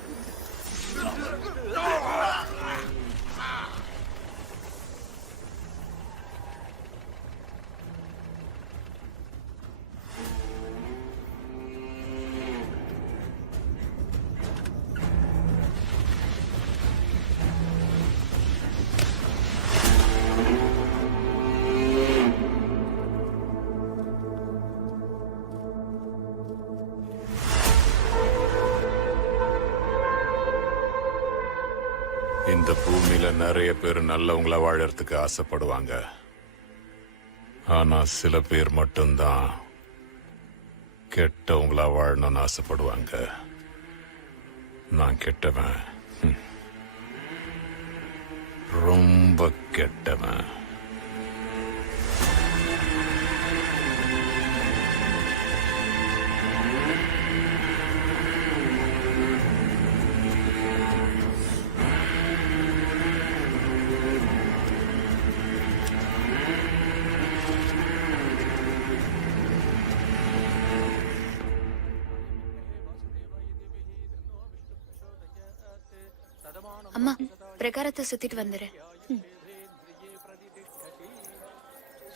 இந்த பூமியில நிறைய பேர் நல்லவங்களா வாழறதுக்கு ஆசைப்படுவாங்க. ஆனா சில பேர் மட்டும்தான் கெட்டவங்களா வாழணும்னு ஆசைப்படுவாங்க. நான் கெட்டவன், ரொம்ப கெட்டவன். அம்மா, பிரகாரத்தை சுத்திட்டு வந்துரு.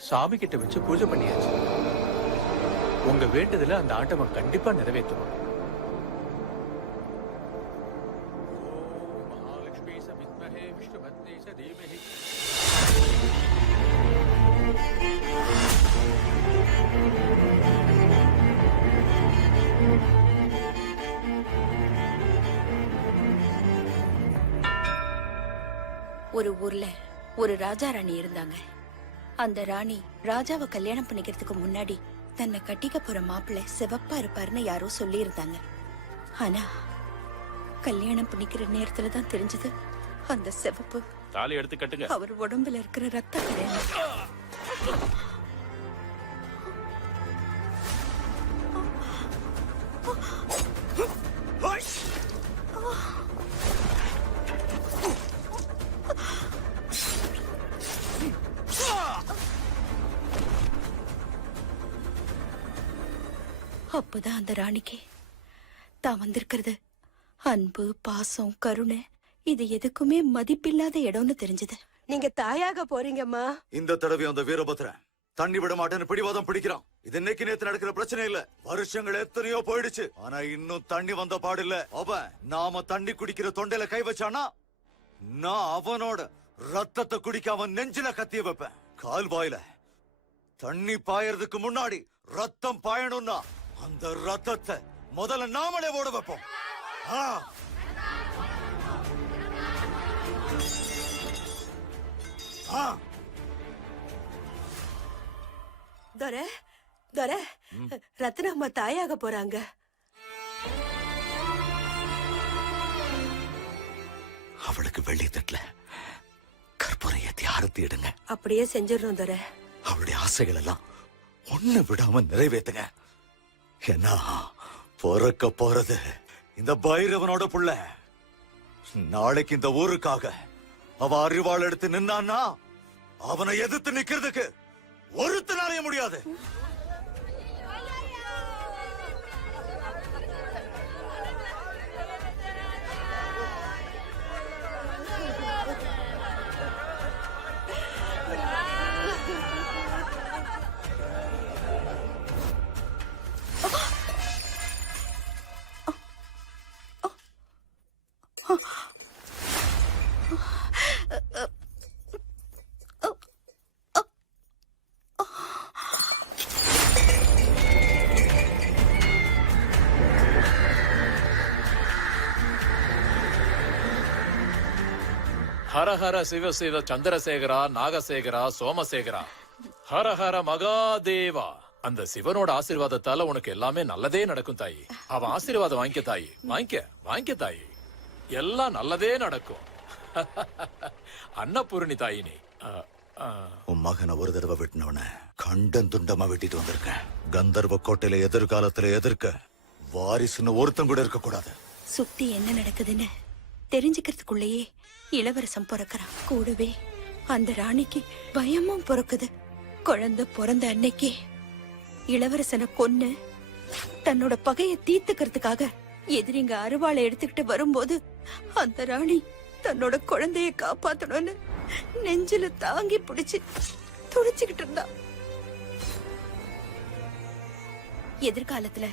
சாமி கிட்ட வச்சு பூஜை பண்ணியாச்சு. உங்க வேண்டுதல அந்த ஆண்டவன் கண்டிப்பா நிறைவேற்றுவான். மகாலட்சுமி சவித்மஹே விஷ்ணுபத்னே ச தீமஹி. ஒரு ஊர்ல ஒரு ராஜா ராணி இருந்தாங்க. அந்த ராணி ராஜாவை கல்யாணம் பண்ணிக்கிறதுக்கு முன்னாடி தன்னை கட்டிக்க போற மாப்பிள்ளை சிவப்பா இருப்பாருன்னு யாரோ சொல்லி இருந்தாங்க. ஆனா கல்யாணம் பண்ணிக்கிற நேரத்துல தான் தெரிஞ்சது அந்த சிவப்பு தாலி எடுத்து கட்டுங்க. அவர் உடம்புல இருக்கிற ரத்த கரையான். அப்பதான் அந்த ராணிக்கு தான் வந்திருக்கிறது அன்பு, பாசம், கருணை இது எதுக்குமே மதிப்பில்லாத இடம்னு தெரிஞ்சது. நீங்க தாயாக போறீங்கம்மா. இந்த தடவை அந்த வீரபத்ரன் தண்ணி விட மாட்டேன்னு பிடிவாதம் பிடிக்கிறான். இது இன்னைக்கு நேத்து நடக்கிற பிரச்சனை இல்ல, வருஷங்கள் எத்தனையோ போயிடுச்சு. ஆனா இன்னும் தண்ணி வந்த பாடில்ல. அவன் நாம தண்ணி குடிக்கிற தொண்டையில கை வச்சானா நான் அவனோட ரத்தத்தை குடிக்க அவன் நெஞ்சில கத்திய வைப்பேன். கால்வாயில தண்ணி பாயறதுக்கு முன்னாடி ரத்தம் பாயணும்னா அந்த ரத்தத்தை முதல்ல நாமளே ஓட வைப்போம். துரை, துரை, ரத்னம்மா தாயாக போறாங்க. அவளுக்கு வெள்ளி தட்டுல கற்பூரம் ஏத்தி ஆரத்தி எடுங்க. அப்படியே செஞ்சிடறோம் துரை. அவளுடைய ஆசைகள் எல்லாம் ஒண்ணு விடாம நிறைவேத்துங்க. ஏன்னா பிறக்க போறது இந்த பைரவனோட புள்ள. நாளைக்கு இந்த ஊருக்காக அவ அறிவாள் எடுத்து நின்னான்னா அவனை எதிர்த்து நிக்கிறதுக்கு ஒருத்தனாலே முடியாது. ஹர ஹர சிவ சிவ சந்திரசேகரா, நாகசேகரா, சோமசேகரா, ஹர ஹர மகாதேவா. அந்த சிவனோட ஆசீர்வாதத்தால உனக்கு எல்லாமே நல்லதே நடக்கும் தாயி. அவன் ஆசீர்வாதம் வாங்கிக்க தாயி. வாங்கிக்க தாயி. எல்லாம் நல்லதே நடக்கும். அன்னபூரணி தாயி நீ. உன் மகனை ஒரு தடவை வெட்டினவன கண்டன் துண்டமா வெட்டிட்டு வந்திருக்கேன். கந்தர்வ கோட்டையில எதிர்காலத்துல எதிர்க்க வாரிசுன்னு ஒருத்தன் கூட இருக்க கூடாது. சுத்தி என்ன நடக்குதுன்னு தெரிஞ்சுக்கிறதுக்குள்ளேயே இளவரசன் பிறக்கிறான். கூடவே அந்த ராணிக்கு பயமும் பிறக்குது. குழந்தை பிறந்த அன்னைக்கு இளவரசனை கொன்னு தன்னோட பகையை தீர்த்துக்கிறதுக்காக எதிரிங்க அருவாளை எடுத்துக்கிட்டு வரும்போது அந்த ராணி தன்னோட குழந்தைய காப்பாத்தணும்னு நெஞ்சில தாங்கி பிடிச்சு துடிச்சுக்கிட்டு இருந்தா. எதிர்காலத்துல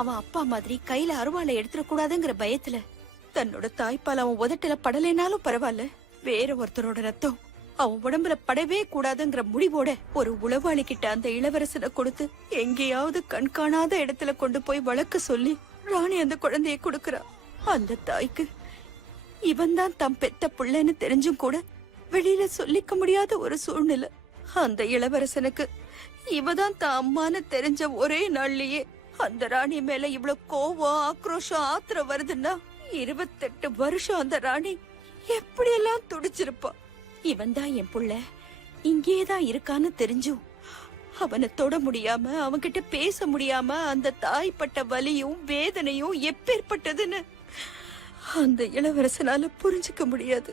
அவன் அப்பா மாதிரி கையில அருவாளை எடுத்துடக்கூடாதுங்கிற பயத்துல தன்னோட தாய்ப்பால் அவன் உதட்டுல படலைனாலும் பரவாயில்ல, வேற ஒருத்தரோட ரத்தம் அவன் உடம்புல படவே கூடாதுங்கிற முடிவோட ஒரு உளவாளி கிட்ட அந்த இளவரசனை கொடுத்து எங்கேயாவது கண்காணாத இடத்துல கொண்டு போய் வளர்க்க சொல்லி ராணி அந்த குழந்தைய கொடுக்கறா. அந்த தாய்க்கு இவன் தான் தம் பெத்த பிள்ளைன்னு தெரிஞ்சும் கூட வெளியில சொல்லிக்க முடியாத ஒரு சூழ்நிலை. அந்த இளவரசனுக்கு இவதான் தான் அம்மான்னு தெரிஞ்ச ஒரே நாள்லயே அந்த ராணி மேல இவ்வளவு கோவம், ஆக்ரோஷம், ஆத்திரம் வருதுன்னா 28 வருஷம் அந்த ராணி எப்படியெல்லாம் துடிச்சிருப்பா. இவன் தான் என் புள்ள, இங்கேதான் இருக்கான்னு தெரிஞ்சும் அவனை தொட முடியாம, அவன்கிட்ட பேச முடியாம அந்த தாய்ப்பட்ட வலியும் வேதனையும் எப்பேற்பட்டதுன்னு அந்த இளவரசனால புரிஞ்சுக்க முடியாது.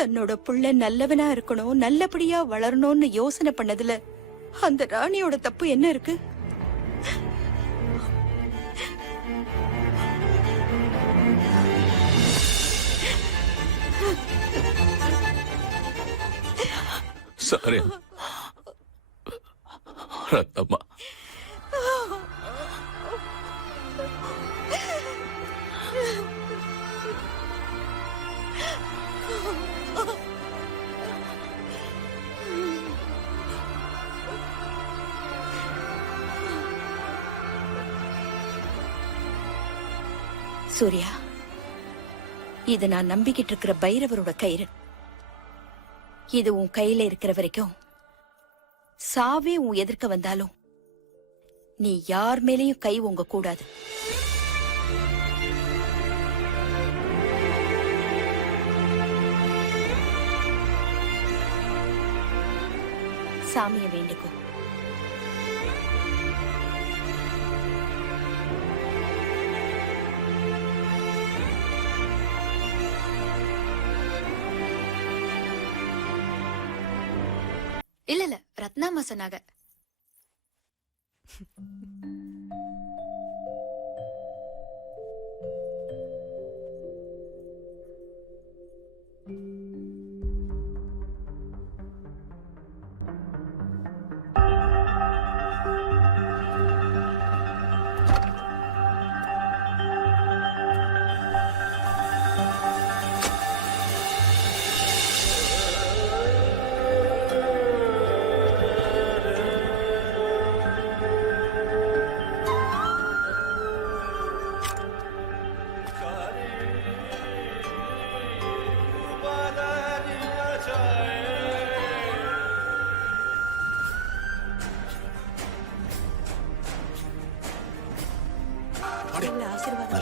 தன்னோட புள்ள நல்லவனா இருக்கணும், நல்லபடியா வளரணும்னு யோசனை பண்ணதுல அந்த ராணியோட தப்பு என்ன இருக்கு? சாரி ரத்னம்மா. சூர்யா, இது நான் நம்பிக்கிட்டு இருக்கிற பைரவரோட கயிறு. இது உன் கையில இருக்கிற வரைக்கும் சாவே உன் எதிர்க்க வந்தாலும் நீ யார் மேலேயும் கை ஓங்க கூடாது. சாமிய வேண்டிக்கோ. இல்ல ரத்னாமா சொன்னாங்க.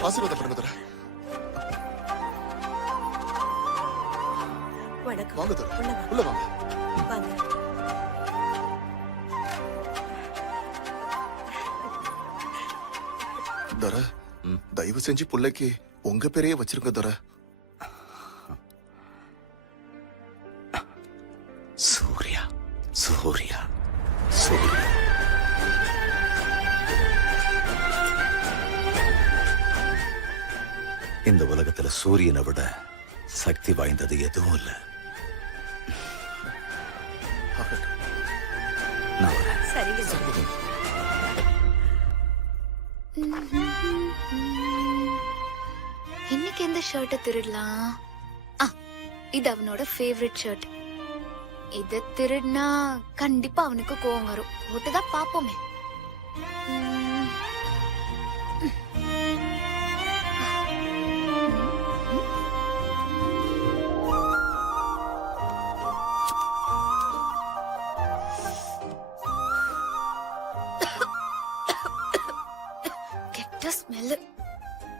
ஆசீர்வாதம் பண்ணுங்க தர. வாங்க தர. உள்ள வாங்க. தர, தயவு செஞ்சு புள்ளைக்கு உங்க பேரையே வச்சிருங்க தர. சூர்யா, சூர்யா, சூர்யா. இந்த உலகத்துல சூரியனை விட சக்தி வாய்ந்தது எதுவும் இல்ல. நான் வரேன். இன்னைக்கு எந்த ஷர்ட்டை திருடலாம்? இது அவனோட ஃபேவரட் ஷர்ட். இத திருடினா கண்டிப்பா அவனுக்கு கோவம் வரும். போட்டுதான் பாப்போமே.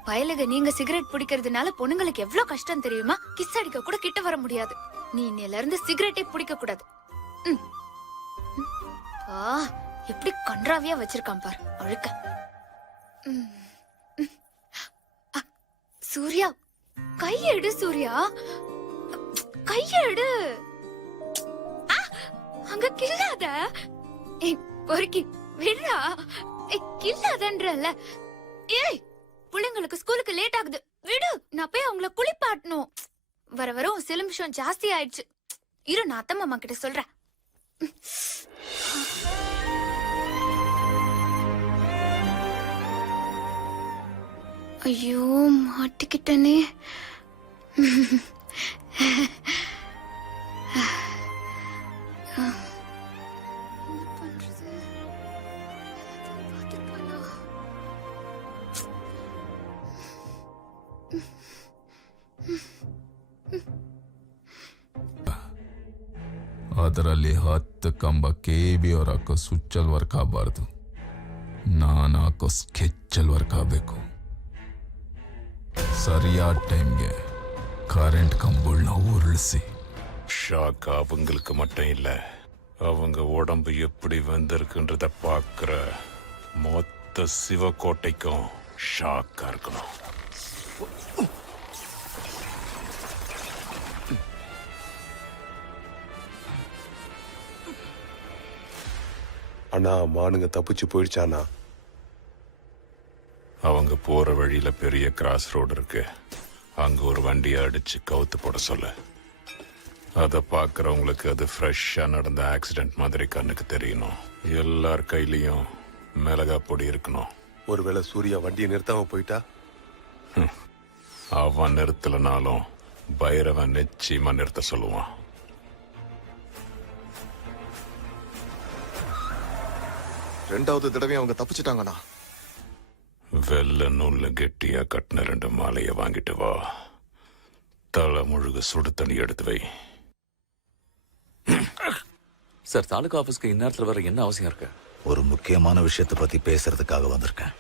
பயலுக, நீங்க சிகரெட் பிடிக்கிறதுனால பொண்ணுங்களுக்கு எவ்வளவு கஷ்டம் தெரியுமா? கிஸ் அடிக்க கூட கிட்ட வர முடியாது. நீ இன்னையில இருந்து சிகரெட்டே பிடிக்க கூடாது. எப்படி கன்றாவியா வச்சிருக்கான் பார் அழுக்க. சூர்யா, கையெடு சூர்யா, கையெடு. அங்க கில்லாத. பொறுக்கி விடுறா. கில்லாதன்றல. ஏய், பிள்ளைங்களுக்கு ஸ்கூலுக்கு லேட் ஆகுது, விடு. நான் போய் அவங்கள குளிப்பாட்டணும். வர வர சிலுமிஷம் ஜாஸ்தி ஆயிடுச்சு. இரு, நான் அத்தை மாமா கிட்ட சொல்றேன். ஐயோ, மாட்டிக்கிட்டனே. ಅದರಲ್ಲಿ 10 ಕಂಬ KB ಅವ್ರು ಹಾಕೋ ಸ್ವಿಚ್ಚಲ್ಲಿ ವರ್ಕ್ ಆಗಬಾರ್ದು. ನಾನು ಹಾಕೋ ಸ್ಕೆಚ್ಚಲ್ಲಿ ವರ್ಕ್ ಆಗಬೇಕು. சரியாத டைம்ಗೆ கரண்ட் கம்புள்ள உருளிசி. ஷாக் அவங்களுக்கு மட்டும் இல்ல, அவங்க உடம்பு எப்படி வந்திருக்குன்றத பாக்குற மொத்த சிவகோட்டைக்கும் ஷாக்கா இருக்கணும். அண்ணா, மானுங்க தப்பிச்சு போயிடுச்சானா? அவங்க போற வழியில பெரிய கிராஸ் ரோடு இருக்கு. அங்க ஒரு வண்டியை அடிச்சு கவுத்து போட சொல்ல. அதை பார்க்கறவங்களுக்கு அது ஃப்ரெஷ்ஷா நடந்த ஆக்சிடென்ட் மாதிரி கண்ணுக்கு தெரியணும். எல்லார் கையிலயும் மிளகா பொடி இருக்கணும். ஒருவேளை சூர்யா வண்டியை நிறுத்தாம போயிட்டா? அவன் நிறுத்தலனாலும் பைரவன் நிச்சயமா நிறுத்த சொல்லுவான். ரெண்டாவது தடவை அவங்க தப்பிச்சிட்டாங்கண்ணா. வெள்ள நூல்ல கெட்டியா கட்டின 2 மாலைய வாங்கிட்டு வா. தலை முழுக சுடு தண்ணி எடுத்து வை. சார், தாலுகா ஆபீஸ்க்கு இந்நேரத்துல வர என்ன அவசியம் இருக்கு? ஒரு முக்கியமான விஷயத்தை பத்தி பேசுறதுக்காக வந்திருக்கேன்.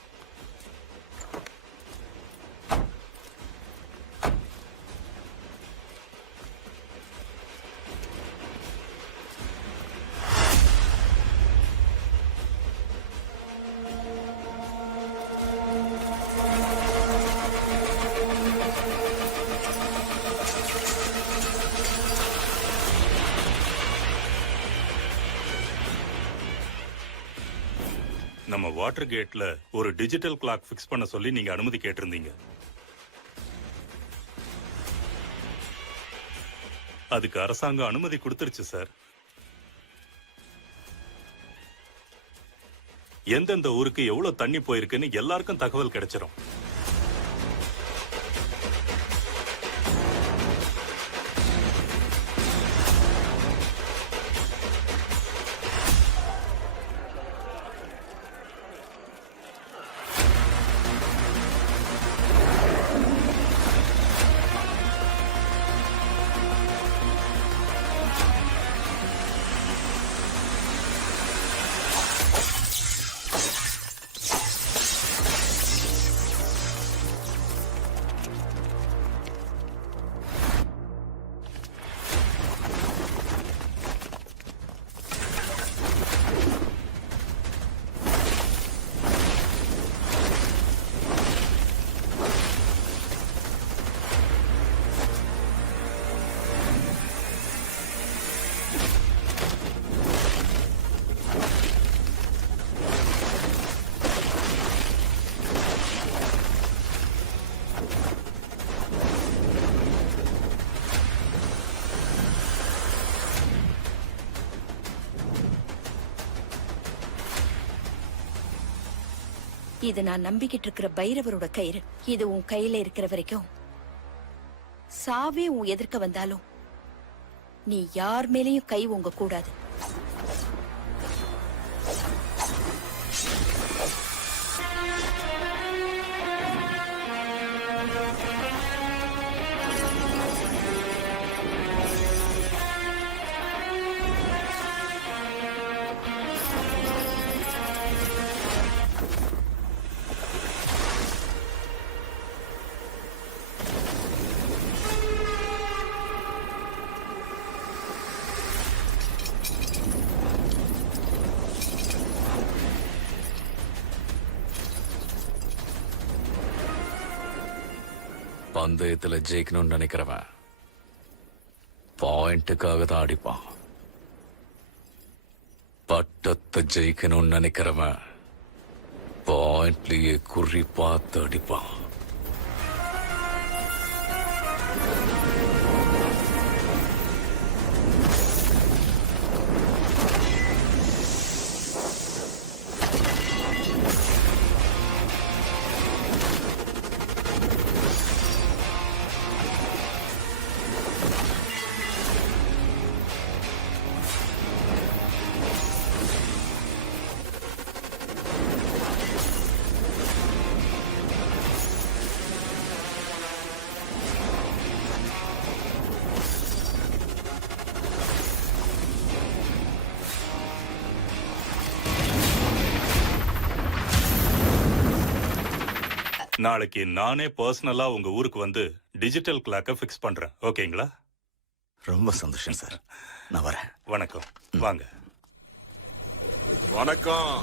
நம்ம வாட்டர் கேட்ல ஒரு டிஜிட்டல் கிளாக் ஃபிக்ஸ் பண்ண சொல்லி நீங்க அனுமதி கேட்டிருந்தீங்க. அதுக்கு அரசாங்கம் அனுமதி கொடுத்துருச்சு சார். எந்தெந்த ஊருக்கு எவ்வளவு தண்ணி போயிருக்குன்னு எல்லாருக்கும் தகவல் கிடைச்சிரும். இது நான் நம்பிக்கிட்டு இருக்கிற பைரவரோட கயிறு. இது உன் கையில இருக்கிற வரைக்கும் சாவே உன் எதிர்க்க வந்தாலும் நீ யார் மேலேயும் கை ஓங்க கூடாது. பந்தயத்துல ஜெயிக்கணும்னு நினைக்கிறவன் பாயிண்ட்டுக்காக தான் அடிப்பான். பட்டத்தை ஜெயிக்கணும்னு நினைக்கிறவன் பாயிண்ட்லயே குறி பார்த்து அடிப்பான். நாளைக்கு நானே பர்சனலா உங்க ஊருக்கு வந்து டிஜிட்டல் கிளாக்க ஃபிக்ஸ் பண்றேன். ஓகேங்களா? ரொம்ப சந்தோஷம் சார். நான் வரேன். வணக்கம். வாங்க. வணக்கம்.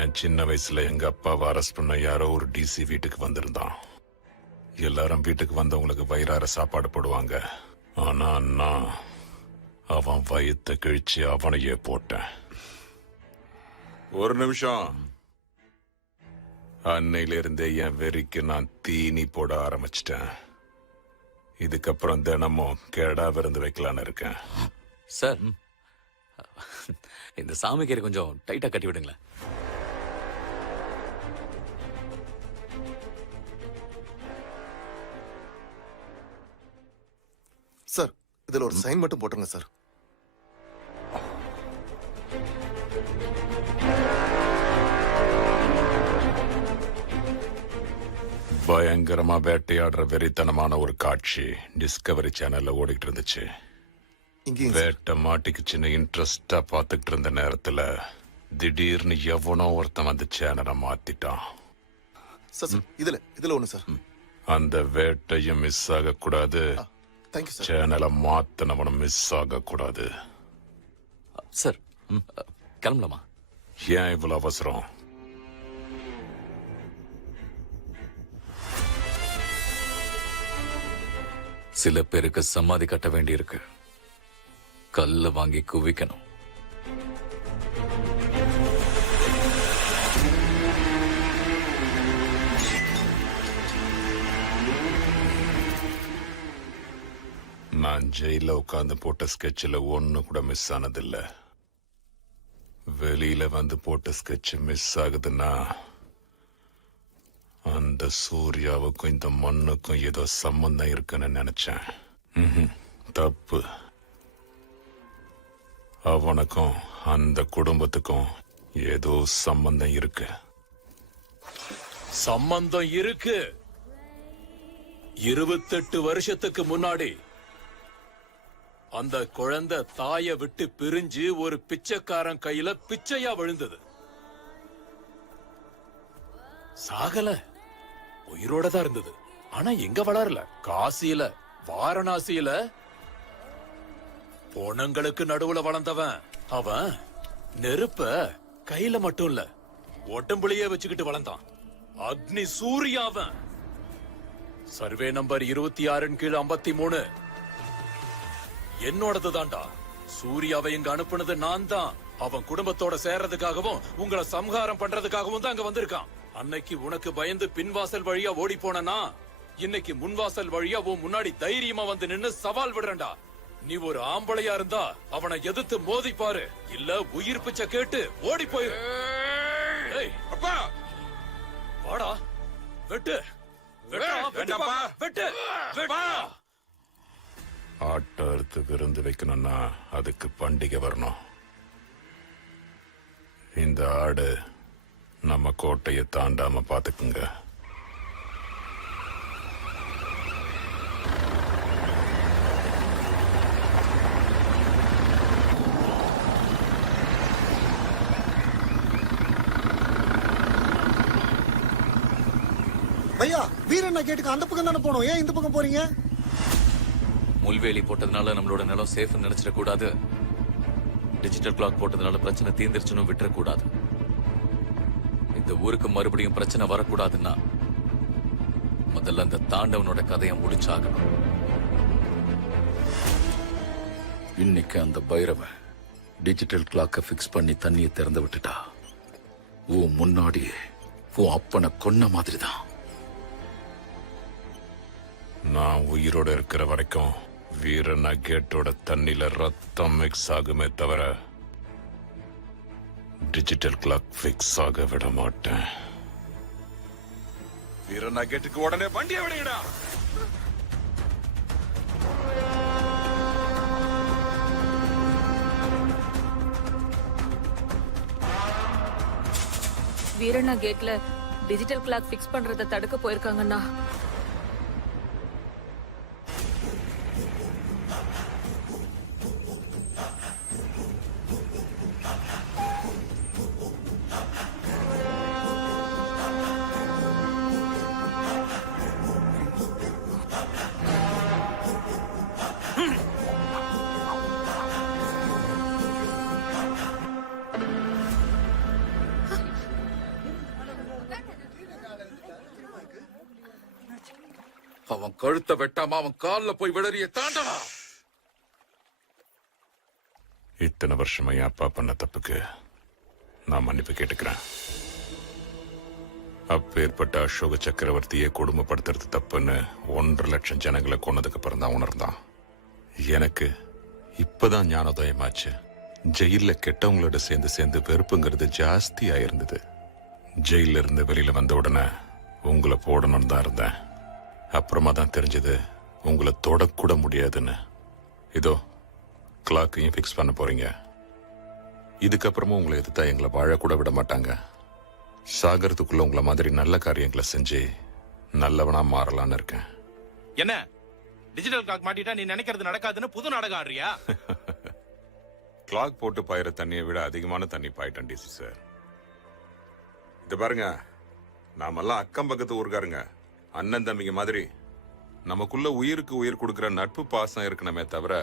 என் சின்ன வயசுல எங்க அப்பாவை அரெஸ்ட் பண்ண யாரோ ஒரு டிசி வீட்டுக்கு வந்திருந்தான். எல்லாரும் வீட்டுக்கு வந்தவங்களுக்கு வயிறார சாப்பாடு போடுவாங்க. ஆனா நான் அவன் வயித்தை கிழிச்சு அவனையே போட்டேன். ஒரு நிமிஷம். அன்னையிலிருந்தே என் வெறிக்கு நான் தீனி போட ஆரம்பிச்சிட்டேன். இதுக்கப்புறம் தினமும் கேடா விருந்து வைக்கலான்னு இருக்கேன். சார், இந்த சாமிக்கேரை கொஞ்சம் டைட்டா கட்டி விடுங்களேன். சார், இதுல ஒரு சைன் மட்டும் போட்டுருங்க சார். பயங்கரமா வேட்டையாடுற வெறித்தனமான ஒரு காட்சி டிஸ்கவரி சேனல்ல ஓடிட்டு இருந்துச்சு. வேட்டை மாட்டிக்குச்சுன்னு இன்ட்ரெஸ்டா பாத்துக்கிட்டு இருந்த நேரத்துல திடீர்னு எவனோ ஒருத்தன் அந்த சேனலை மாத்திட்டான். சார், இதுல ஒண்ணு சார். அந்த வேட்டையும் மிஸ் ஆக கூடாது, தேங்க்யூ சார். சேனலை மாத்தினவனும் மிஸ் ஆக கூடாது. சார், கிளம்பலாமா? ஏன் இவ்வளவு அவசரம்? சில பேருக்கு சமாதி கட்ட வேண்டியிருக்கு. கல்ல வாங்கி குவிக்கணும். நான் ஜெயில உட்கார்ந்து போட்ட ஸ்கெட்சில் ஒன்னு கூட மிஸ் ஆனதில்ல. வெளியில வந்து போட்ட ஸ்கெட்ச் மிஸ் ஆகுதுன்னா அந்த சூர்யாவுக்கும் இந்த மண்ணுக்கும் ஏதோ சம்பந்தம் இருக்குன்னு நினைச்சேன். தப்பு. அவனுக்கும் அந்த குடும்பத்துக்கும் ஏதோ சம்பந்தம் இருக்கு. சம்பந்தம் இருக்கு. 28 வருஷத்துக்கு முன்னாடி அந்த குழந்தை தாயை விட்டு பிரிஞ்சு ஒரு பிச்சைக்காரன் கையில பிச்சையா விழுந்தது. சாகல, உயிரோட தான் இருந்தது. ஆனா எங்க வளரல? காசியில, வாரணாசியில பொணங்களுக்கு நடுவுல வளர்ந்தவன். அவன் நெருப்ப கையில மட்டும் இல்ல, உடம்புலயே வச்சுக்கிட்டு வளர்ந்தான். அக்னி சூர்யாவன். சர்வே நம்பர் 26 கீழ் 53 என்னோடது தான்டா. சூர்யாவை இங்க அனுப்புனது நான் தான். அவன் குடும்பத்தோட சேர்றதுக்காகவும் உங்களை சம்ஹாரம் பண்றதுக்காகவும் தான் அங்க வந்திருக்கான். அன்னைக்கு உனக்கு பயந்து பின்வாசல் வழியா ஓடி போனா, இன்னைக்கு முன்வாசல் வழியா உன் முன்னாடி தைரியமா வந்து நின்னு சவால் விடுறேன்டா. நீ ஒரு ஆம்பளையா இருந்தா அவனை எதிர்த்து மோதி பாரு, இல்ல உயிர் பிச்சை கேட்டு ஓடி போயிரு. அப்பா வாடா, வெட்டு வெட்டு வெட்டு. ஆட்டை அறுத்து விருந்து வைக்கணும்னா அதுக்கு பண்டிகை வரணும். இந்த ஆடு நம்ம கோட்டையை தாண்டாம பாத்துக்குங்க. ஐயா, வீரண்ணா கேட்டுக்கு அந்த பக்கம் தானே போனோம், ஏன் இந்த பக்கம் போறீங்க? முள்வேலி போட்டதுனால நம்மளோட நிலம் சேஃப் நினைச்சிட கூடாது. டிஜிட்டல் கிளாக் போட்டதுனால பிரச்சனை தீர்ந்துருச்சுன்னு விட்டுறக்கூடாது. இந்த ஊருக்கு மறுபடியும் பிரச்சனை வரக்கூடாதுன்னா முதல்ல அந்த தாண்டவனோட கதையை முடிச்சாகணும். இன்னைக்கு அந்த பைரவ டிஜிட்டல் கிளாக்க பிக்ஸ் பண்ணி தண்ணியை திறந்து விட்டுட்டா, உன் முன்னாடியே உன் அப்பனை கொன்ன மாதிரிதான். நான் உயிரோட இருக்கிற வரைக்கும் வீரனா கேட்டோட தண்ணில ரத்தம் மிக்ஸ் ஆகுமே தவிர டிஜிட்டல் கிளாக் பிக்ஸ் ஆக விட மாட்டேன். வீரண்ணா கேட்டுக்கு உடனே வண்டியை விடுங்கடா. வீரண்ணா கேட்ல டிஜிட்டல் கிளாக் பிக்ஸ் பண்றத தடுக்க போயிருக்காங்கண்ணா. அவன் கழுத்தை வெட்டாம அவன் கால்ல போய் விடறிய தாண்டவா. இத்தனை வருஷமா என் அப்பா பண்ண தப்புக்கு நான் மன்னிப்பு கேட்டுக்கிறேன். அப்பேற்பட்ட அசோக சக்கரவர்த்தியை கொடுமைப்படுத்துறது தப்புன்னு 1.5 லட்சம் ஜனங்களை கொன்னதுக்கு அப்புறம் தான் உணர்ந்தான். எனக்கு இப்பதான் ஞானோதயமாச்சு. ஜெயில கெட்டவங்களோட சேர்ந்து சேர்ந்து வெறுப்புங்கிறது ஜாஸ்தி ஆயிருந்தது. ஜெயில இருந்து வெளியில வந்த உடனே உங்களை போடணும்னு தான் இருந்தேன். அப்புறமா தான் தெரிஞ்சது உங்களை தொடக்கூட முடியாதுன்னு. இதோ கிளாக்கையும் ஃபிக்ஸ் பண்ண போறீங்க. இதுக்கப்புறமும் உங்களை எதிர்த்தா எங்களை வாழக்கூட விட மாட்டாங்க. சாகரத்துக்குள்ள உங்களை மாதிரி நல்ல காரியங்களை செஞ்சு நல்லவனா மாறலான்னு இருக்கேன். என்ன டிஜிட்டல் கிளாக் மாட்டிட்டா நீ நினைக்கிறது நடக்காதுன்னு புது நாடகம் ஆடுறியா? கிளாக் போட்டு பாயிற தண்ணியை விட அதிகமான தண்ணி பாயிட்டேன் டிசி சார். இது பாருங்க, நாமெல்லாம் அக்கம் பக்கத்து ஊருக்காருங்க, அண்ணன் தம்பிங்க மாதிரி. நமக்குள்ள உயிருக்கு உயிர் கொடுக்கிற நட்பு பாசம் இருக்கணுமே தவிர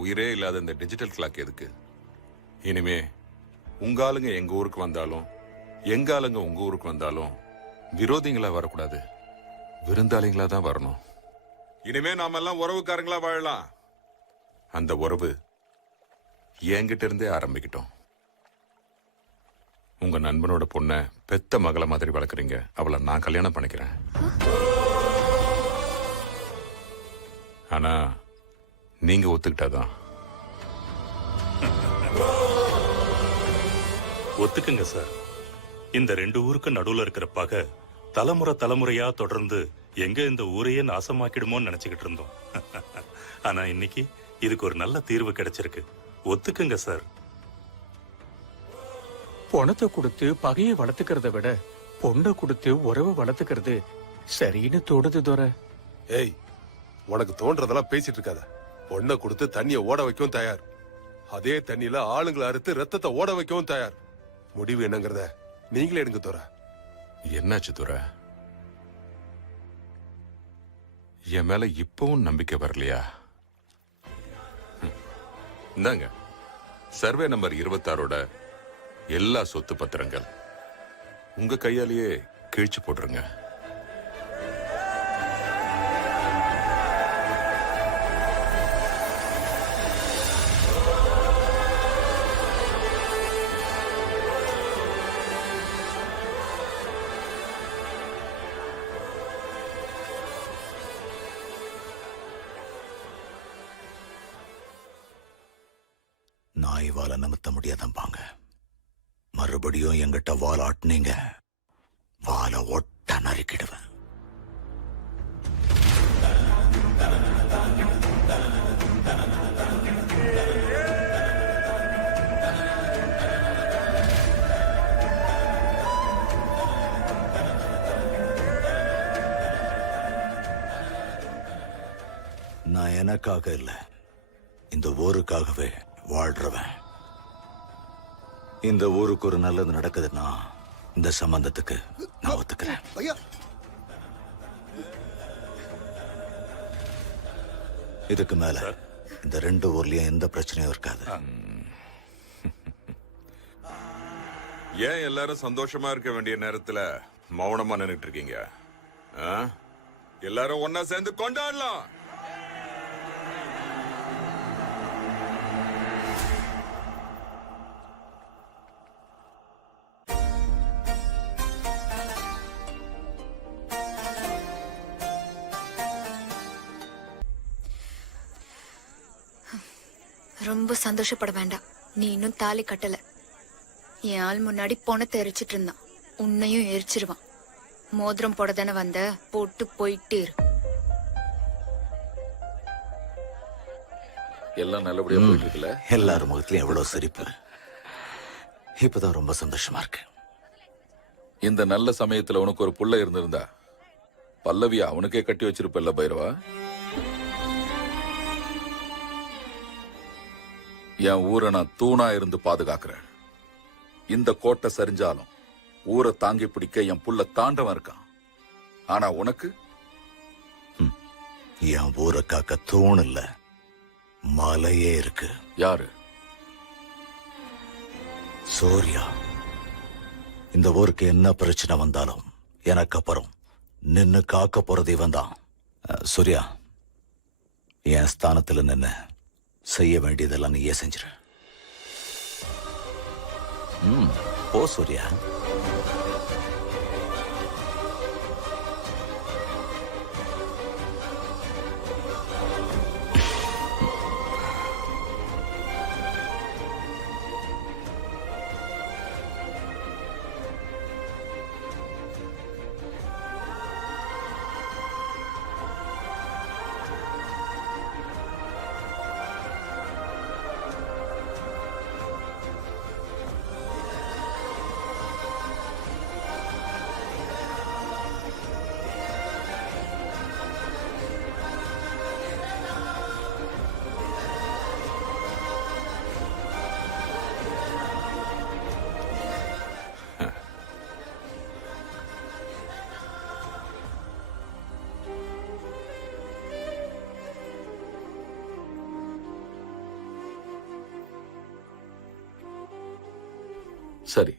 உயிரே இல்லாத இந்த டிஜிட்டல் கிளாக் எதுக்கு? இனிமே உங்க ஆளுங்க எங்க ஊருக்கு வந்தாலும் எங்க ஆளுங்க உங்க ஊருக்கு வந்தாலும் விரோதிங்களா வரக்கூடாது, விருந்தாளிங்களா தான் வரணும். இனிமே நாம எல்லாம் உறவுக்காரங்களா வாழலாம். அந்த உறவு என்கிட்ட இருந்தே ஆரம்பிக்கிட்டோம். உங்க நண்பனோட பொண்ண பெத்த மகளை மாதிரி வளர்க்குறீங்க, அவளை நான் கல்யாணம் பண்ணிக்கிறேன். ஆனா நீங்க ஒத்துக்கிட்டாதான். ஒத்துக்குங்க சார். இந்த 2 ஊருக்கு நடுவுல இருக்கிற பகை தலைமுறை தலைமுறையா தொடர்ந்து எங்க இந்த ஊரையே நாசமாக்கிடுமோன்னு நினைச்சுக்கிட்டு இருந்தோம். ஆனா இன்னைக்கு இதுக்கு ஒரு நல்ல தீர்வு கிடைச்சிருக்கு. ஒத்துக்குங்க சார். பணத்தை கொடுத்து பகையை வளர்த்துக்கிறத விட பொண்ணை கொடுத்து உறவை வளர்த்துக்கிறது சரின்னு தோணுது துரை. ஏய், உனக்கு தோன்றதெல்லாம் பேசிட்டு இருக்காத. பொண்ணை கொடுத்து தண்ணிய ஓட வைக்கவும் தயார், அதே தண்ணியில ஆளுங்களை அறுத்து ரத்தத்தை ஓட வைக்கவும் தயார். முடிவு என்னங்கறத நீங்களே எடுங்க துரை. என்னாச்சு துரை? என் மேல இப்பவும் நம்பிக்கை வரலையா? இந்தாங்க சர்வே நம்பர் 26ஓட எல்லா சொத்து பத்திரங்கள் உங்க கையாலேயே கிழிச்சு போட்டுருங்க. நாய் வாழ நிமித்த முடியாதம்பாங்க. மறுபடியும் எங்கிட்ட வாழ ஆட்டினீங்க, வாழ ஒட்ட நறுக்கிடுவேன். நான் எனக்காக இல்ல, இந்த ஊருக்காகவே வாழ்றவன். இந்த ஊருக்கு ஒரு நல்லது நடக்குதுன்னா இந்த சம்பந்தத்துக்கு நான் ஒத்துக்கிறேன். ஐயா, இதுக்கு மேல இந்த 2 ஊர்லயும் எந்த பிரச்சனையும் இருக்காது. ஏன் எல்லாரும் சந்தோஷமா இருக்க வேண்டிய நேரத்துல மௌனமா நின்னுட்டு இருக்கீங்க? எல்லாரும் ஒன்னா சேர்ந்து கொண்டாடலாம். ரொம்ப சந்தோஷப்பட வேண்டாம். நீ இன்னும் தாலி கட்டல. என் ஆள் முன்னாடி பணத்தை எரிச்சிட்டு இருந்தான், உன்னையும் எரிச்சிருவான். மோதிரம் போட தானே வந்த, போட்டு போயிட்டே இரு. எல்லாம் நல்லபடியா போயிட்டு இருக்குல்ல? எல்லாரும் முகத்திலயும் எவ்வளவு சிரிப்பு. இப்பதான் ரொம்ப சந்தோஷமா இருக்கு. இந்த நல்ல சமயத்துல உனக்கு ஒரு புள்ள இருந்திருந்தா பல்லவியா அவனுக்கே கட்டி வச்சிருப்பல்ல பைரவா? என் ஊரை நான் தூணா இருந்து பாதுகாக்கிறேன். இந்த கோட்டை சரிஞ்சாலும் ஊரை தாங்கி பிடிக்க என் புள்ள தாண்டவன் இருக்கான். ஆனா உனக்கு என் ஊரை காக்க தூண் இல்ல, மலையே இருக்கு. யாரு? சூர்யா. இந்த ஊருக்கு என்ன பிரச்சனை வந்தாலும் எனக்கு அப்புறம் நின்னு காக்க போறது இவன் தான். சூர்யா, என் ஸ்தானத்துல நின்னு செய்ய வேண்டியதெல்லாம் நீயே செஞ்சிரு. போ சூர்யா. சரி,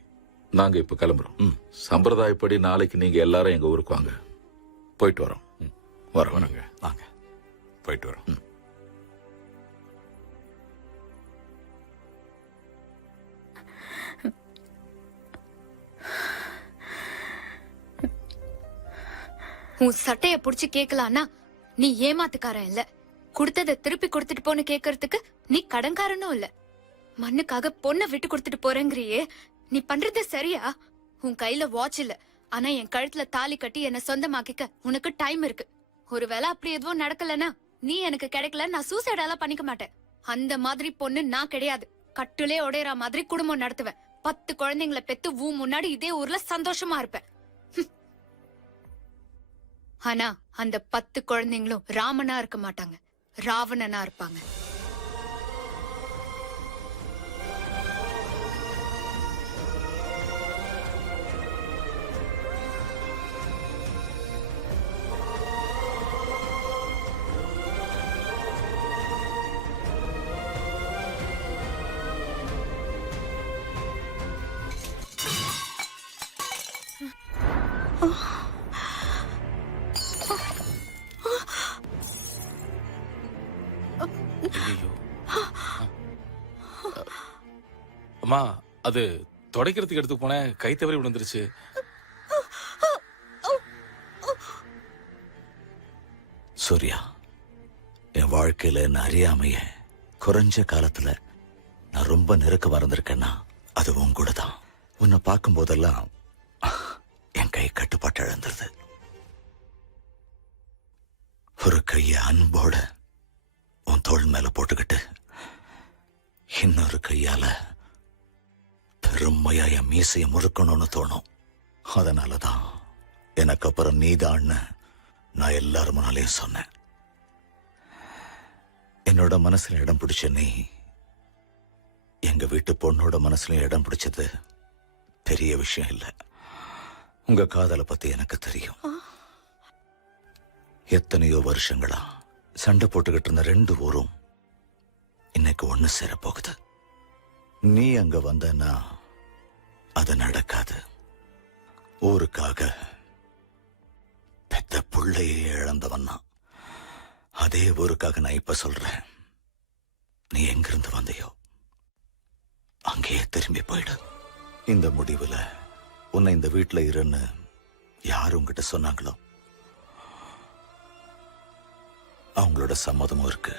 நாங்க இப்ப கிளம்புறோம். சம்பிரதாயப்படி நாளைக்கு நீங்க எல்லாரும் எங்க ஊருக்கு வாங்க. போயிட்டு வரோம். வரோம். வாங்க, போயிட்டு வரோம். உன் சட்டைய புடிச்சு கேக்கலான்னா நீ ஏமாத்துக்காரன் இல்ல. கொடுத்ததை திருப்பி கொடுத்துட்டு போன்னு கேக்குறதுக்கு நீ கடன்காரனும் இல்ல. மண்ணுக்காக பொண்ணை விட்டு கொடுத்துட்டு போறேங்கிறியே, நீ பண்றது சரியா? உன் கையில வாட்ச் இல்ல, ஆனா என் கழுத்துல தாலி கட்டி என்ன சொந்தமாக்கிக்க உனக்கு டைம் இருக்கு. ஒருவேளை அப்படி எதுவும் நடக்கலன்னா நீ எனக்கு கிடைக்கல, நான் சூசைடாலாம் பண்ணிக்க மாட்டேன். அந்த மாதிரி பொண்ணு நான் கிடையாது. கட்டுலே உடையற மாதிரி குடும்பம் நடத்துவேன். 10 குழந்தைங்களை பெத்து முன்னாடி இதே ஊர்ல சந்தோஷமா இருப்பேன். ஆனா அந்த 10 குழந்தைங்களும் ராமனா இருக்க மாட்டாங்க, ராவணனா இருப்பாங்க. அம்மா, அது துடைக்கிறதுக்கு எடுத்து போனேன், கை தவறி விழுந்துருச்சு. சூர்யா, என் வாழ்க்கையில என்ன அறியாமைய குறைஞ்ச காலத்துல நான் ரொம்ப நெருக்க மறந்திருக்கேன்னா அது உன் கூட தான். உன்னை பார்க்கும் போதெல்லாம் என் கை கட்டுப்பாட்டு இழந்துருது. ஒரு கைய அன்போட உன் தோள் மேல போட்டுக்கிட்டு இன்னொரு கையால பெருமையா என் மீசைய முறுக்கணும்னு தோணும். அதனாலதான் எனக்கு அப்புறம் நீதான்னு நான் எல்லாரும் முன்னாலேயும் சொன்னேன். என்னோட மனசுல இடம் பிடிச்ச நீ எங்க வீட்டு பொண்ணோட மனசுல இடம் பிடிச்சது பெரிய விஷயம் இல்ல. உங்க காதலை பத்தி எனக்கு தெரியும். எத்தனையோ வருஷங்களா சண்டை போட்டுக்கிட்டு இருந்த 2 ஊரும் இன்னைக்கு ஒண்ணு சேர போகுது. நீ அங்க வந்தனா அது நடக்காது. ஊருக்காக பெத்த புள்ளையே இழந்தவன்னா அதே ஊருக்காக நான் இப்ப சொல்றேன், நீ எங்கிருந்து வந்தையோ அங்கேயே திரும்பி போயிடு. இந்த முடிவுல உன்னை இந்த வீட்டுல இருன்னு யார் உங்ககிட்ட சொன்னாங்களோ அவங்களோட சம்மதமும் இருக்கு.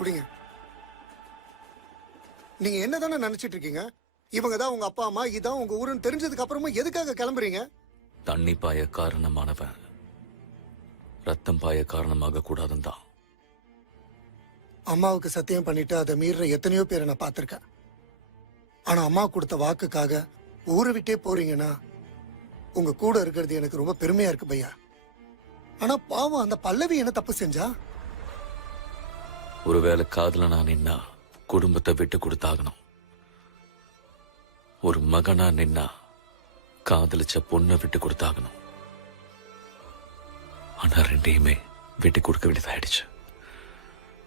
குடிங்க. நீங்க என்னதானே நினைச்சிட்டு இருக்கீங்க? இவங்க தான் உங்க அப்பா அம்மா, இதான் உங்க ஊருன்னு தெரிஞ்சதுக்கு அப்புறமா எதுக்காக கிளம்புறீங்க? தண்ணி பாய காரணமானவன் ரத்தம் பாய காரணமாக கூடாதுன்னு தான். அம்மாவுக்கு சத்தியம் பண்ணிட்டு அதை மீற எத்தனையோ பேரை நான் பார்த்திருக்கேன். ஆனா அம்மா கொடுத்த வாக்குக்காக ஊரை விட்டே போறீங்கன்னா உங்க கூட இருக்கிறது எனக்கு ரொம்ப பெருமையா இருக்கு பையா. ஆனா பாவம் அந்த பல்லவி என்ன தப்பு செஞ்சா? ஒருவேளை காதல நான் நின்னா குடும்பத்தை விட்டு கொடுத்தாகணும். ஒரு மகனா நின்னா காதலிச்ச பொண்ணை விட்டு கொடுத்தாகணும். ஆனா ரெண்டையுமே விட்டு கொடுக்க வேண்டியதாயிடுச்சு.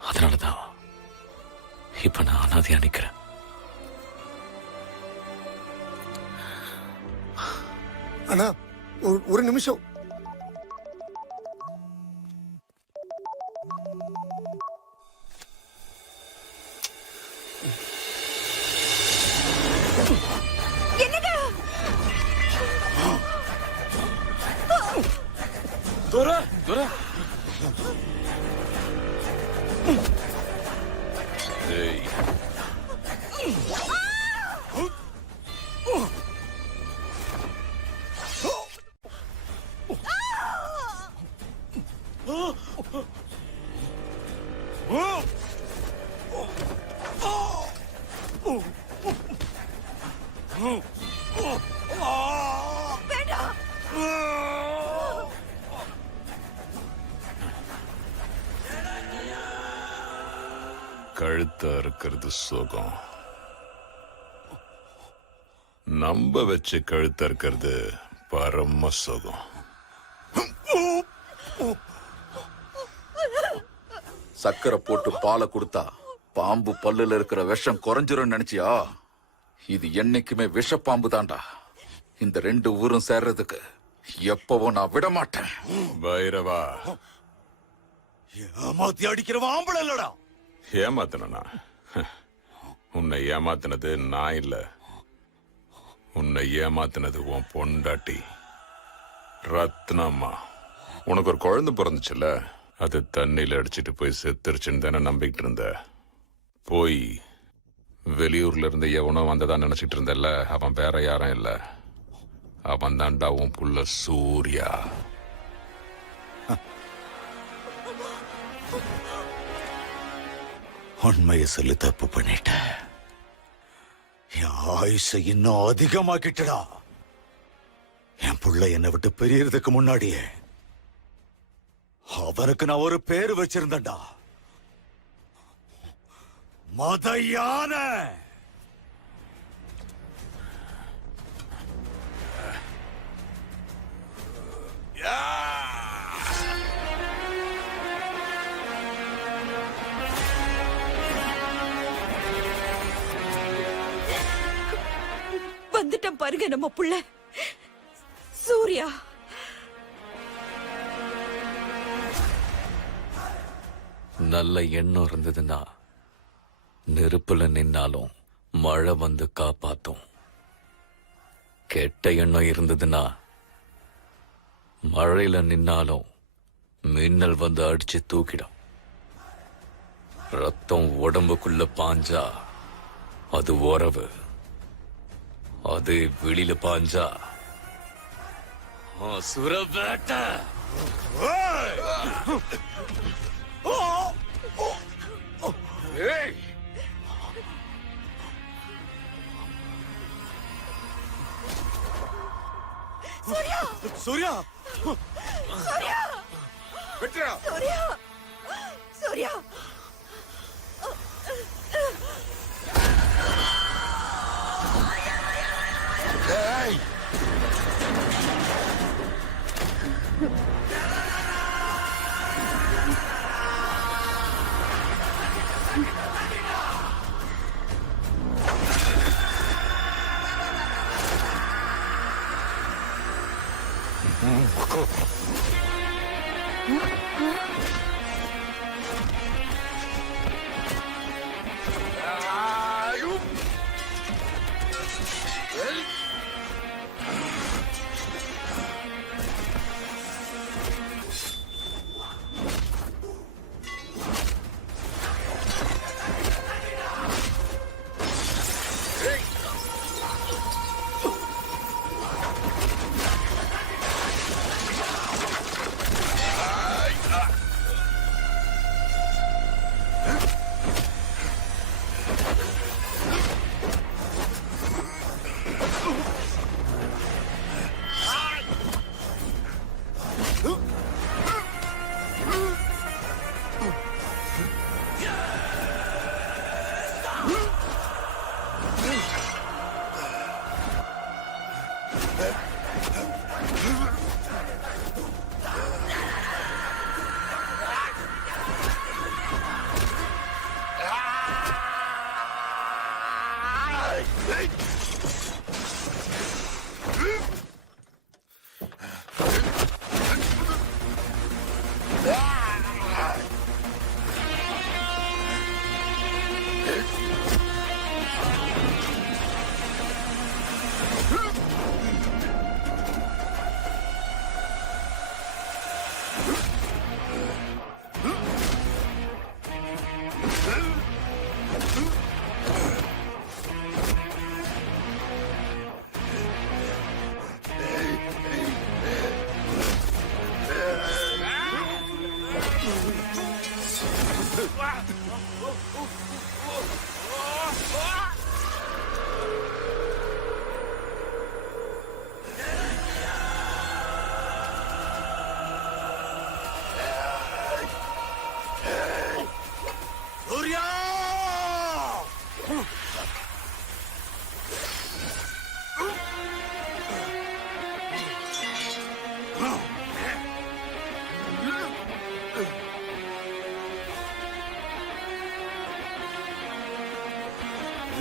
அதனாலதான் இப்ப நான் அனாதையா நிக்கிறேன். ஆனா ஒரு நிமிஷம். துரை துரை கழுத்தா இருக்கிறது சுகம், நம்ப வச்சு கழுத்தா இருக்கிறது பரம சுகம். சக்கரை போட்டு பாலை கொடுத்தா பாம்பு பல்லுல இருக்கிற விஷம் குறைஞ்சிரும் நினைச்சியா? இது என்னைக்குமே விஷ பாம்பு தான்டா. இந்த ரெண்டு ஊரும் சேர்றதுக்கு எப்பவும் நான் விட மாட்டேன். பைரவா, ஏமாத்தி அடிக்கிறவன் ஆம்பளை இல்லடா. ஏமாத்தினா? உன்னை ஏமாத்தினது நான் இல்ல, உன்னை ஏமாத்தினது உன் பொண்டாட்டி ரத்னம்மா. உனக்கு ஒரு குழந்தை பிறந்துச்சுல, அது தண்ணியில அடிச்சிட்டு போய் செத்துருச்சுன்னு தானே நம்பிக்கிட்டு இருந்த. போய் வெளியூர்ல இருந்து எவனோ வந்ததா நினைச்சிட்டு இருந்தல, அவன் வேற யாரும் இல்ல, அவன் தான்டா உன் புள்ள சூர்யா. உண்மையை சொல்லி தப்பு பண்ணிட்ட. என் ஆயுசை இன்னும் அதிகமாக்கிட்டடா. என் புள்ள என்னை விட்டு பிரியறதுக்கு முன்னாடியே அவனுக்கு நான் ஒரு பேரு வச்சிருந்தேன்டா, மத யானை. வந்துட்டோம் பாருங்க நம்ம புள்ள சூர்யா. நல்ல எண்ணம் இருந்ததுன்னா நெருப்புல நின்னாலும் மழை வந்து காப்பாத்தும். கெட்ட எண்ணம் இருந்ததுன்னா மழையில நின்னாலும் மின்னல் வந்து அடிச்சு தூக்கிடும். ரத்தம் உடம்புக்குள்ள பாஞ்சா அது உறவு, அது வெளியில பாஞ்சா சுரவேட்ட. சூர்யா சூர்யா சூர்யா வெற்றியா சூர்யா சூர்யா.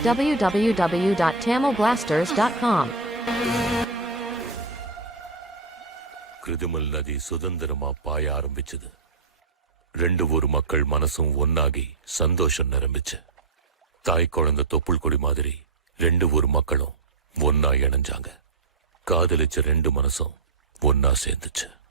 www.tamilblasters.com. கிருதுமல் நதி சுதந்திரமா பாய ஆரம்பிச்சது. ரெண்டு ஊர் மக்கள் மனசும் ஒன்னாகி சந்தோஷம் நிரம்பிச்சு. தாய் குழந்தை தொப்புள் கொடி மாதிரி ரெண்டு ஊர் மக்களும் ஒன்னா இணைஞ்சாங்க. காதலிச்ச ரெண்டு மனசும் ஒன்னா சேர்ந்துச்சு.